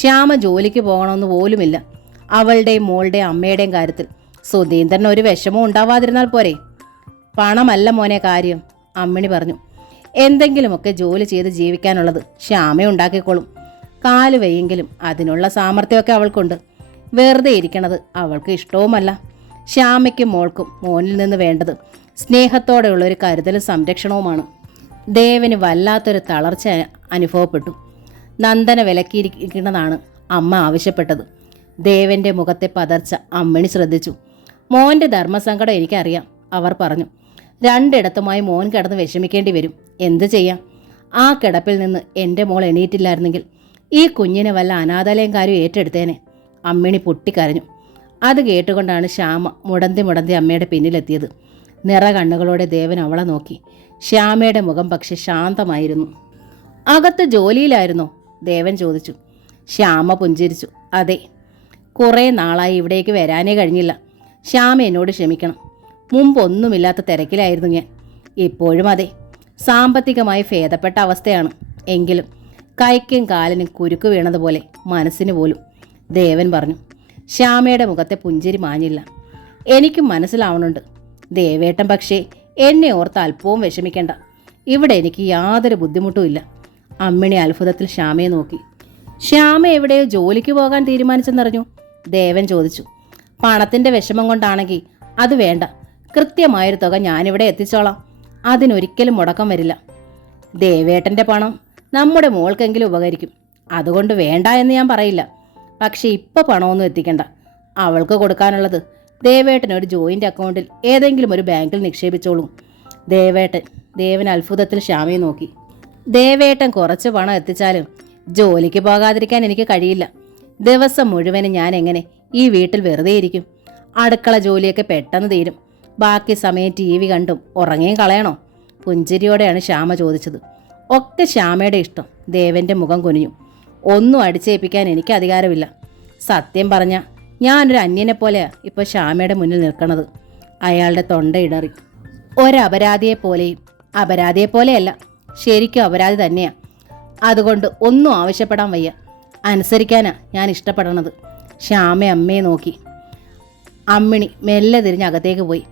ശ്യാമ ജോലിക്ക് പോകണമെന്ന് പോലുമില്ല. അവളുടെയും മോളുടെയും അമ്മയുടെയും കാര്യത്തിൽ സുധീന്ദ്രൻ ഒരു വിഷമവും ഉണ്ടാവാതിരുന്നാൽ പോരെ? പണമല്ല മോനെ കാര്യം, അമ്മിണി പറഞ്ഞു. എന്തെങ്കിലുമൊക്കെ ജോലി ചെയ്ത് ജീവിക്കാനുള്ളത് ശ്യാമ ഉണ്ടാക്കിക്കോളും. കാല് വയ്യെങ്കിലും അതിനുള്ള സാമർഥ്യമൊക്കെ അവൾക്കുണ്ട്. വെറുതെ ഇരിക്കണത് അവൾക്ക് ഇഷ്ടവുമല്ല. ശ്യാമയ്ക്കും മോൾക്കും മോനിൽ നിന്ന് വേണ്ടത് സ്നേഹത്തോടെയുള്ളൊരു കരുതലും സംരക്ഷണവുമാണ്. ദേവന് വല്ലാത്തൊരു തളർച്ച അനുഭവപ്പെട്ടു. നന്ദന വിലക്കിയിരിക്കുന്നതാണ് അമ്മ ആവശ്യപ്പെട്ടത്. ദേവൻ്റെ മുഖത്തെ പതർച്ച അമ്മിണി ശ്രദ്ധിച്ചു. മോൻ്റെ ധർമ്മസങ്കടം എനിക്കറിയാം, അവർ പറഞ്ഞു. രണ്ടിടത്തുമായി മോൻ കിടന്ന് വിഷമിക്കേണ്ടി വരും. എന്ത് ചെയ്യാം? ആ കിടപ്പിൽ നിന്ന് എൻ്റെ മോൾ എണീറ്റില്ലായിരുന്നെങ്കിൽ ഈ കുഞ്ഞിനെ വല്ല അനാഥാലയം കാര്യം ഏറ്റെടുത്തേനെ. അമ്മിണി പൊട്ടിക്കരഞ്ഞു. അത് കേട്ടുകൊണ്ടാണ് ശ്യാമ മുടന്തി അമ്മയുടെ പിന്നിലെത്തിയത്. നിറ കണ്ണുകളോടെ ദേവൻ അവളെ നോക്കി. ശ്യാമയുടെ മുഖം പക്ഷെ ശാന്തമായിരുന്നു. അകത്ത് ജോലിയിലായിരുന്നോ? ദേവൻ ചോദിച്ചു. ശ്യാമ പുഞ്ചിരിച്ചു. അതെ, കുറേ നാളായി ഇവിടേക്ക് വരാനേ കഴിഞ്ഞില്ല. ശ്യാമ എന്നോട് ക്ഷമിക്കണം. മുമ്പൊന്നുമില്ലാത്ത തിരക്കിലായിരുന്നു ഞാൻ. ഇപ്പോഴും അതെ, സാമ്പത്തികമായി ഭേദപ്പെട്ട അവസ്ഥയാണ്. എങ്കിലും കൈക്കും കാലിനും കുരുക്ക് വീണതുപോലെ മനസ്സിന് പോലും, ദേവൻ പറഞ്ഞു. ശ്യാമയുടെ മുഖത്തെ പുഞ്ചിരി മാഞ്ഞില്ല. എനിക്കും മനസ്സിലാവണുണ്ട് ദേവേട്ടൻ. പക്ഷേ എന്നെ ഓർത്ത് അല്പവും വിഷമിക്കേണ്ട. ഇവിടെ എനിക്ക് യാതൊരു ബുദ്ധിമുട്ടുമില്ല. അമ്മിണി അത്ഭുതത്തിൽ ശ്യാമയെ നോക്കി. ശ്യാമ എവിടെയോ ജോലിക്ക് പോകാൻ തീരുമാനിച്ചെന്നറിഞ്ഞു? ദേവൻ ചോദിച്ചു. പണത്തിൻ്റെ വിഷമം കൊണ്ടാണെങ്കിൽ അത് വേണ്ട. കൃത്യമായൊരു തുക ഞാനിവിടെ എത്തിച്ചോളാം. അതിനൊരിക്കലും മുടക്കം വരില്ല. ദേവേട്ടൻ്റെ പണം നമ്മുടെ മോൾക്കെങ്കിലും ഉപകരിക്കും. അതുകൊണ്ട് വേണ്ട എന്ന് ഞാൻ പറയില്ല. പക്ഷെ ഇപ്പോൾ പണമൊന്നും എത്തിക്കണ്ട. അവൾക്ക് കൊടുക്കാനുള്ളത് ദേവേട്ടനൊരു ജോയിൻ്റ് അക്കൗണ്ടിൽ ഏതെങ്കിലും ഒരു ബാങ്കിൽ നിക്ഷേപിച്ചോളൂ. ദേവൻ അത്ഭുതത്തിൽ ശ്യാമയെ നോക്കി. ദേവേട്ടൻ കുറച്ച് പണം എത്തിച്ചാലും ജോലിക്ക് പോകാതിരിക്കാൻ എനിക്ക് കഴിയില്ല. ദിവസം മുഴുവനും ഞാൻ എങ്ങനെ ഈ വീട്ടിൽ വെറുതെ ഇരിക്കും? അടുക്കള ജോലിയൊക്കെ പെട്ടെന്ന് തീരും. ബാക്കി സമയം TV കണ്ടും ഉറങ്ങുകയും കളയണോ? പുഞ്ചിരിയോടെയാണ് ശ്യാമ ചോദിച്ചത്. ഒക്കെ ശ്യാമയുടെ ഇഷ്ടം. ദേവൻ്റെ മുഖം കുനിഞ്ഞു. ഒന്നും അടിച്ചേൽപ്പിക്കാൻ എനിക്ക് അധികാരമില്ല. സത്യം പറഞ്ഞാൽ ഞാനൊരു അന്യനെ പോലെയാണ് ഇപ്പോൾ ശ്യാമയുടെ മുന്നിൽ നിൽക്കണത്. അയാളുടെ തൊണ്ട ഇടറി. ഒരപരാധിയെപ്പോലെയും. അപരാധിയെപ്പോലെയല്ല, ശരിക്കും അപരാധി തന്നെയാണ്. അതുകൊണ്ട് ഒന്നും ആവശ്യപ്പെടാൻ വയ്യ. അനുസരിക്കാനാണ് ഞാൻ ഇഷ്ടപ്പെടണത്. ശ്യാമ അമ്മയെ നോക്കി. അമ്മിണി മെല്ലെ തിരിഞ്ഞ് അകത്തേക്ക് പോയി.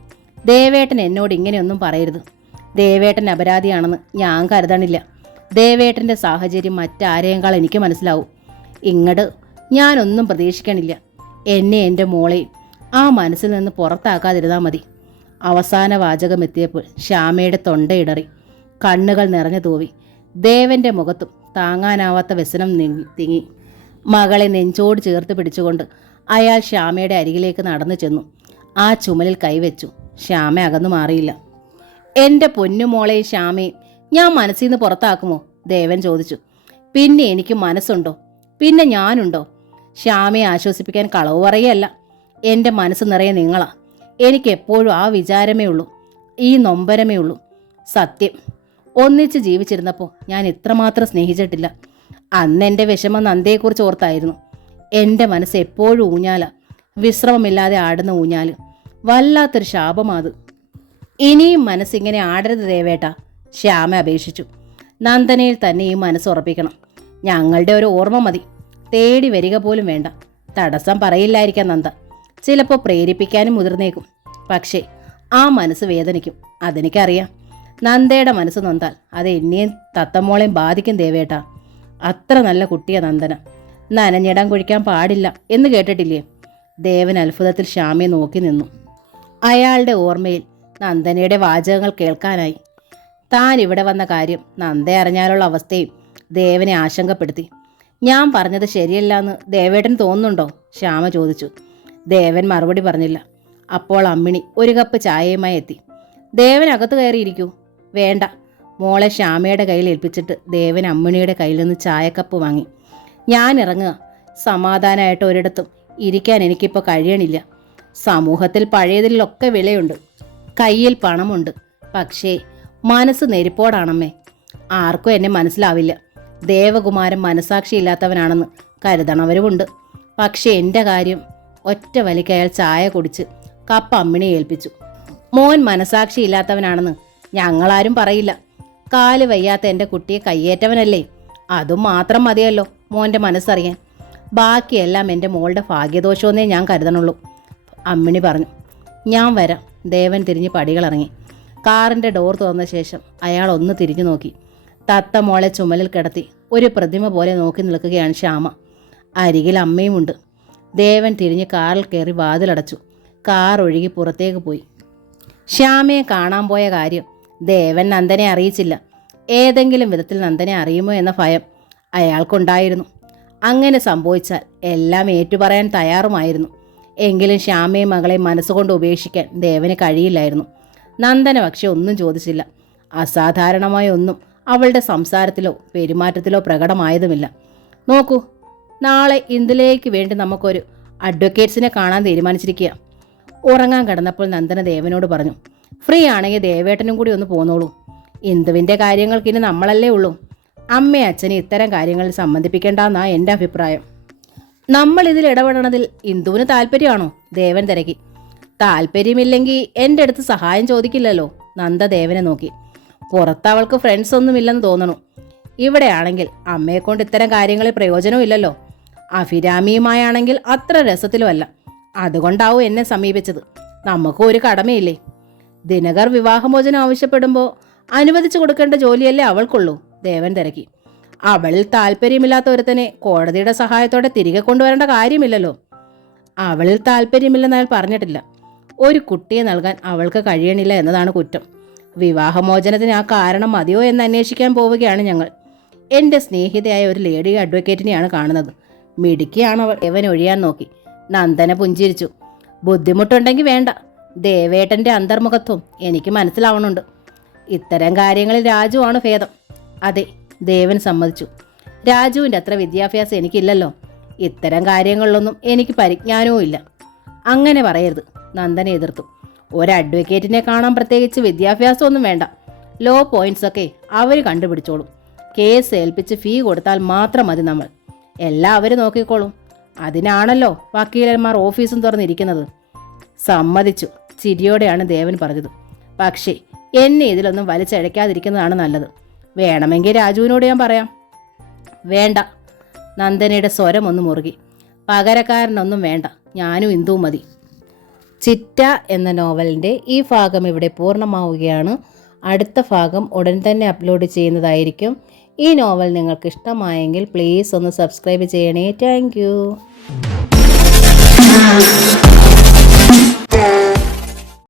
ദേവേട്ടൻ എന്നോട് ഇങ്ങനെയൊന്നും പറയരുത്. ദേവേട്ടൻ അപരാധിയാണെന്ന് ഞാൻ കരുതണില്ല. ദേവേട്ടൻ്റെ സാഹചര്യം മറ്റാരെയേക്കാൾ എനിക്ക് മനസ്സിലാവും. ഇങ്ങോട്ട് ഞാനൊന്നും പ്രതീക്ഷിക്കണില്ല. എന്നെ എൻ്റെ മോളെയും ആ മനസ്സിൽ നിന്ന് പുറത്താക്കാതിരുന്നാൽ മതി. അവസാന വാചകം എത്തിയപ്പോൾ ശ്യാമയുടെ തൊണ്ടയിടറി. കണ്ണുകൾ നിറഞ്ഞു തൂവി. ദേവൻ്റെ മുഖത്തും താങ്ങാനാവാത്ത വ്യസനം തിങ്ങി. മകളെ നെഞ്ചോട് ചേർത്ത് പിടിച്ചുകൊണ്ട് അയാൾ ശ്യാമയുടെ അരികിലേക്ക് നടന്നു ചെന്നു. ആ ചുമലിൽ കൈവച്ചു. ശ്യാമ അകന്നു മാറിയില്ല. എൻ്റെ പൊന്നുമോളെയും ശ്യാമയും ഞാൻ മനസ്സിൽ നിന്ന് പുറത്താക്കുമോ? ദേവൻ ചോദിച്ചു. പിന്നെ എനിക്ക് മനസ്സുണ്ടോ? പിന്നെ ഞാനുണ്ടോ? ശ്യാമയെ ആശ്വസിപ്പിക്കാൻ കളവ് പറയുകയല്ല. എൻ്റെ മനസ്സ് നിറയെ നിങ്ങളാ. എനിക്കെപ്പോഴും ആ വിചാരമേ ഉള്ളൂ, ഈ നൊമ്പരമേ ഉള്ളൂ. സത്യം, ഒന്നിച്ച് ജീവിച്ചിരുന്നപ്പോൾ ഞാൻ ഇത്രമാത്രം സ്നേഹിച്ചിട്ടില്ല. അന്ന് എൻ്റെ വിഷമം നന്ദയെക്കുറിച്ച് ഓർത്തായിരുന്നു. എൻ്റെ മനസ്സ് എപ്പോഴും ഊഞ്ഞാല. വിശ്രമമില്ലാതെ ആടുന്ന ഊഞ്ഞാല്. വല്ലാത്തൊരു ശാപമാത്. ഇനിയും മനസ്സിങ്ങനെ ആടരുത് ദേവേട്ട, ശ്യാമ അപേക്ഷിച്ചു. നന്ദനയിൽ തന്നെ ഈ മനസ്സുറപ്പിക്കണം. ഞങ്ങളുടെ ഒരു ഓർമ്മ മതി, തേടി വരിക പോലും വേണ്ട. തടസ്സം പറയില്ലായിരിക്കാം നന്ദ, ചിലപ്പോൾ പ്രേരിപ്പിക്കാനും മുതിർന്നേക്കും. പക്ഷേ ആ മനസ്സ് വേദനിക്കും, അതെനിക്കറിയാം. നന്ദയുടെ മനസ്സ് നൊന്താൽ അത് എന്നെയും തത്തമ്മോളെയും ബാധിക്കും ദേവേട്ട. അത്ര നല്ല കുട്ടിയാ നന്ദന. നനഞ്ഞിടാൻ കുഴിക്കാൻ പാടില്ല എന്ന് കേട്ടിട്ടില്ലേ? ദേവൻ അത്ഭുതത്തിൽ ശ്യാമയെ നോക്കി നിന്നു. അയാളുടെ ഓർമ്മയിൽ നന്ദനയുടെ വാചകങ്ങൾ കേൾക്കാനായി. താൻ ഇവിടെ വന്ന കാര്യം നന്ദ അറിഞ്ഞാലുള്ള അവസ്ഥയും ദേവനെ ആശങ്കപ്പെടുത്തി. ഞാൻ പറഞ്ഞത് ശരിയല്ല എന്ന് ദേവേട്ടന് തോന്നുന്നുണ്ടോ? ശ്യാമ ചോദിച്ചു. ദേവൻ മറുപടി പറഞ്ഞില്ല. അപ്പോൾ അമ്മിണി ഒരു കപ്പ് ചായയുമായി എത്തി. ദേവൻ അകത്ത് കയറിയിരിക്കൂ. വേണ്ട. മോളെ ശ്യാമയുടെ കയ്യിൽ ഏൽപ്പിച്ചിട്ട് ദേവൻ അമ്മിണിയുടെ കയ്യിൽ നിന്ന് ചായക്കപ്പ് വാങ്ങി. ഞാൻ ഇറങ്ങുക. സമാധാനമായിട്ട് ഒരിടത്തും ഇരിക്കാൻ എനിക്കിപ്പോൾ കഴിയണില്ല. സമൂഹത്തിൽ പഴയതിലൊക്കെ വിലയുണ്ട്, കയ്യിൽ പണമുണ്ട്, പക്ഷേ മനസ്സ് നെരിപ്പോടാണമ്മേ. ആർക്കും എന്നെ മനസ്സിലാവില്ല. ദേവകുമാരൻ മനസാക്ഷിയില്ലാത്തവനാണെന്ന് കരുതണവരുമുണ്ട്. പക്ഷേ എൻ്റെ കാര്യം ഒറ്റ വലിക്ക് അയാൾ ചായ കുടിച്ച് കപ്പ് അമ്മിണിയെ ഏൽപ്പിച്ചു. മോൻ മനസാക്ഷിയില്ലാത്തവനാണെന്ന് ഞങ്ങളാരും പറയില്ല. കാല് വയ്യാത്ത എൻ്റെ കുട്ടിയെ കയ്യേറ്റവനല്ലേ, അതും മാത്രം മതിയല്ലോ മോൻ്റെ മനസ്സറിയാൻ. ബാക്കിയെല്ലാം എൻ്റെ മോളുടെ ഭാഗ്യദോഷമെന്നേ ഞാൻ കരുതണുള്ളൂ, അമ്മിണി പറഞ്ഞു. ഞാൻ വരാം. ദേവൻ തിരിഞ്ഞ് പടികളിറങ്ങി. കാറിൻ്റെ ഡോർ തുറന്ന ശേഷം അയാൾ ഒന്ന് തിരിഞ്ഞു നോക്കി. തത്ത മോളെ ചുമലിൽ കിടത്തി ഒരു പ്രതിമ പോലെ നോക്കി നിൽക്കുകയാണ് ശ്യാമ. അരികിൽ അമ്മയുമുണ്ട്. ദേവൻ തിരിഞ്ഞ് കാറിൽ കയറി വാതിലടച്ചു. കാർ ഒഴുകി പുറത്തേക്ക് പോയി. ശ്യാമയെ കാണാൻ പോയ കാര്യം ദേവൻ നന്ദനെ അറിയിച്ചില്ല. ഏതെങ്കിലും വിധത്തിൽ നന്ദനെ അറിയുമോ എന്ന ഭയം അയാൾക്കുണ്ടായിരുന്നു. അങ്ങനെ സംഭവിച്ചാൽ എല്ലാം ഏറ്റുപറയാൻ തയ്യാറുമായിരുന്നു. എങ്കിലും ശ്യാമയും മകളെ മനസ്സുകൊണ്ട് ഉപേക്ഷിക്കാൻ ദേവന് കഴിയില്ലായിരുന്നു. നന്ദന പക്ഷെ ഒന്നും ചോദിച്ചില്ല. അസാധാരണമായ ഒന്നും അവളുടെ സംസാരത്തിലോ പെരുമാറ്റത്തിലോ പ്രകടമായതുമില്ല. നോക്കൂ, നാളെ ഇന്ദിലേക്ക് വേണ്ടി നമുക്കൊരു അഡ്വക്കേറ്റ്സിനെ കാണാൻ തീരുമാനിച്ചിരിക്കുക. ഉറങ്ങാൻ കിടന്നപ്പോൾ നന്ദന ദേവനോട് പറഞ്ഞു, ഫ്രീ ആണെങ്കിൽ ദേവേട്ടനും കൂടി ഒന്ന് പോന്നോളൂ. ഇന്ദുവിൻ്റെ കാര്യങ്ങൾക്ക് ഇനി നമ്മളല്ലേ ഉള്ളൂ. അമ്മയും അച്ഛനെ ഇത്തരം കാര്യങ്ങളിൽ സംബന്ധിപ്പിക്കേണ്ടെന്നാ എൻ്റെ അഭിപ്രായം. നമ്മൾ ഇതിൽ ഇടപെടണതിൽ ഇന്ദുവിന് താല്പര്യമാണോ? ദേവൻ തിരക്കി. താല്പര്യമില്ലെങ്കിൽ എൻ്റെ അടുത്ത് സഹായം ചോദിക്കില്ലല്ലോ. നന്ദ ദേവനെ നോക്കി. പുറത്ത് അവൾക്ക് ഫ്രണ്ട്സ് ഒന്നുമില്ലെന്ന് തോന്നണു. ഇവിടെയാണെങ്കിൽ അമ്മയെക്കൊണ്ട് ഇത്തരം കാര്യങ്ങളിൽ പ്രയോജനമില്ലല്ലോ. അഭിരാമിയുമായാണെങ്കിൽ അത്ര രസത്തിലുമല്ല. അതുകൊണ്ടാവും എന്നെ സമീപിച്ചത്. നമുക്കും ഒരു കടമയില്ലേ? ദിനകർ വിവാഹമോചനം ആവശ്യപ്പെടുമ്പോൾ അനുവദിച്ചു കൊടുക്കേണ്ട ജോലിയല്ലേ അവൾക്കുള്ളൂ. ദേവൻ തിരക്കി. അവളിൽ താല്പര്യമില്ലാത്ത ഒരുത്തനെ കോടതിയുടെ സഹായത്തോടെ തിരികെ കൊണ്ടുവരേണ്ട കാര്യമില്ലല്ലോ. അവളിൽ താല്പര്യമില്ലെന്ന് അയാൾ പറഞ്ഞിട്ടില്ല. ഒരു കുട്ടിയെ നൽകാൻ അവൾക്ക് കഴിയണില്ല എന്നതാണ് കുറ്റം. വിവാഹമോചനത്തിന് ആ കാരണം മതിയോ എന്ന് അന്വേഷിക്കാൻ പോവുകയാണ് ഞങ്ങൾ. എൻ്റെ സ്നേഹിതയായ ഒരു ലേഡി അഡ്വക്കേറ്റിനെയാണ് കാണുന്നത്. മിടുക്കിയാണ് അവൾ. ദേവൻ ഒഴിയാൻ നോക്കി. നന്ദന പുഞ്ചിരിച്ചു. ബുദ്ധിമുട്ടുണ്ടെങ്കിൽ വേണ്ട. ദേവേട്ടൻ്റെ അന്തർമുഖത്വം എനിക്ക് മനസ്സിലാവണുണ്ട്. ഇത്തരം കാര്യങ്ങളിൽ രാജുവാണ് ഭേദം. അതെ, ദേവൻ സമ്മതിച്ചു. രാജുവിൻ്റെ അത്ര വിദ്യാഭ്യാസം എനിക്കില്ലല്ലോ. ഇത്തരം കാര്യങ്ങളിലൊന്നും എനിക്ക് പരിജ്ഞാനവും ഇല്ല. അങ്ങനെ പറയരുത്, നന്ദന എതിർത്തു. ഒരു അഡ്വക്കേറ്റിനെ കാണാൻ പ്രത്യേകിച്ച് വിദ്യാഭ്യാസമൊന്നും വേണ്ട. ലോ പോയിന്റ്സൊക്കെ അവർ കണ്ടുപിടിച്ചോളും. കേസ് ഏൽപ്പിച്ച് ഫീ കൊടുത്താൽ മാത്രം മതി. നമ്മൾ എല്ലാവരും നോക്കിക്കോളും. അതിനാണല്ലോ വക്കീലന്മാർ ഓഫീസും തുറന്നിരിക്കുന്നത്. സമ്മതിച്ചു. ചിരിയോടെയാണ് ദേവൻ പറഞ്ഞത്. പക്ഷേ എന്നെ ഇതിലൊന്നും വലിച്ചഴയ്ക്കാതിരിക്കുന്നതാണ് നല്ലത്. വേണമെങ്കിൽ രാജുവിനോട് ഞാൻ പറയാം. വേണ്ട. നന്ദനയുടെ സ്വരം ഒന്ന് മുറുകി. പകരക്കാരനൊന്നും വേണ്ട, ഞാനും ഇന്ദുവും മതി. ചിറ്റ എന്ന നോവലിൻ്റെ ഈ ഭാഗം ഇവിടെ പൂർണ്ണമാവുകയാണ്. അടുത്ത ഭാഗം ഉടൻ തന്നെ അപ്ലോഡ് ചെയ്യുന്നതായിരിക്കും. ഈ നോവൽ നിങ്ങൾക്ക് ഇഷ്ടമായെങ്കിൽ പ്ലീസ് ഒന്ന് സബ്സ്ക്രൈബ് ചെയ്യണേ. Thank you.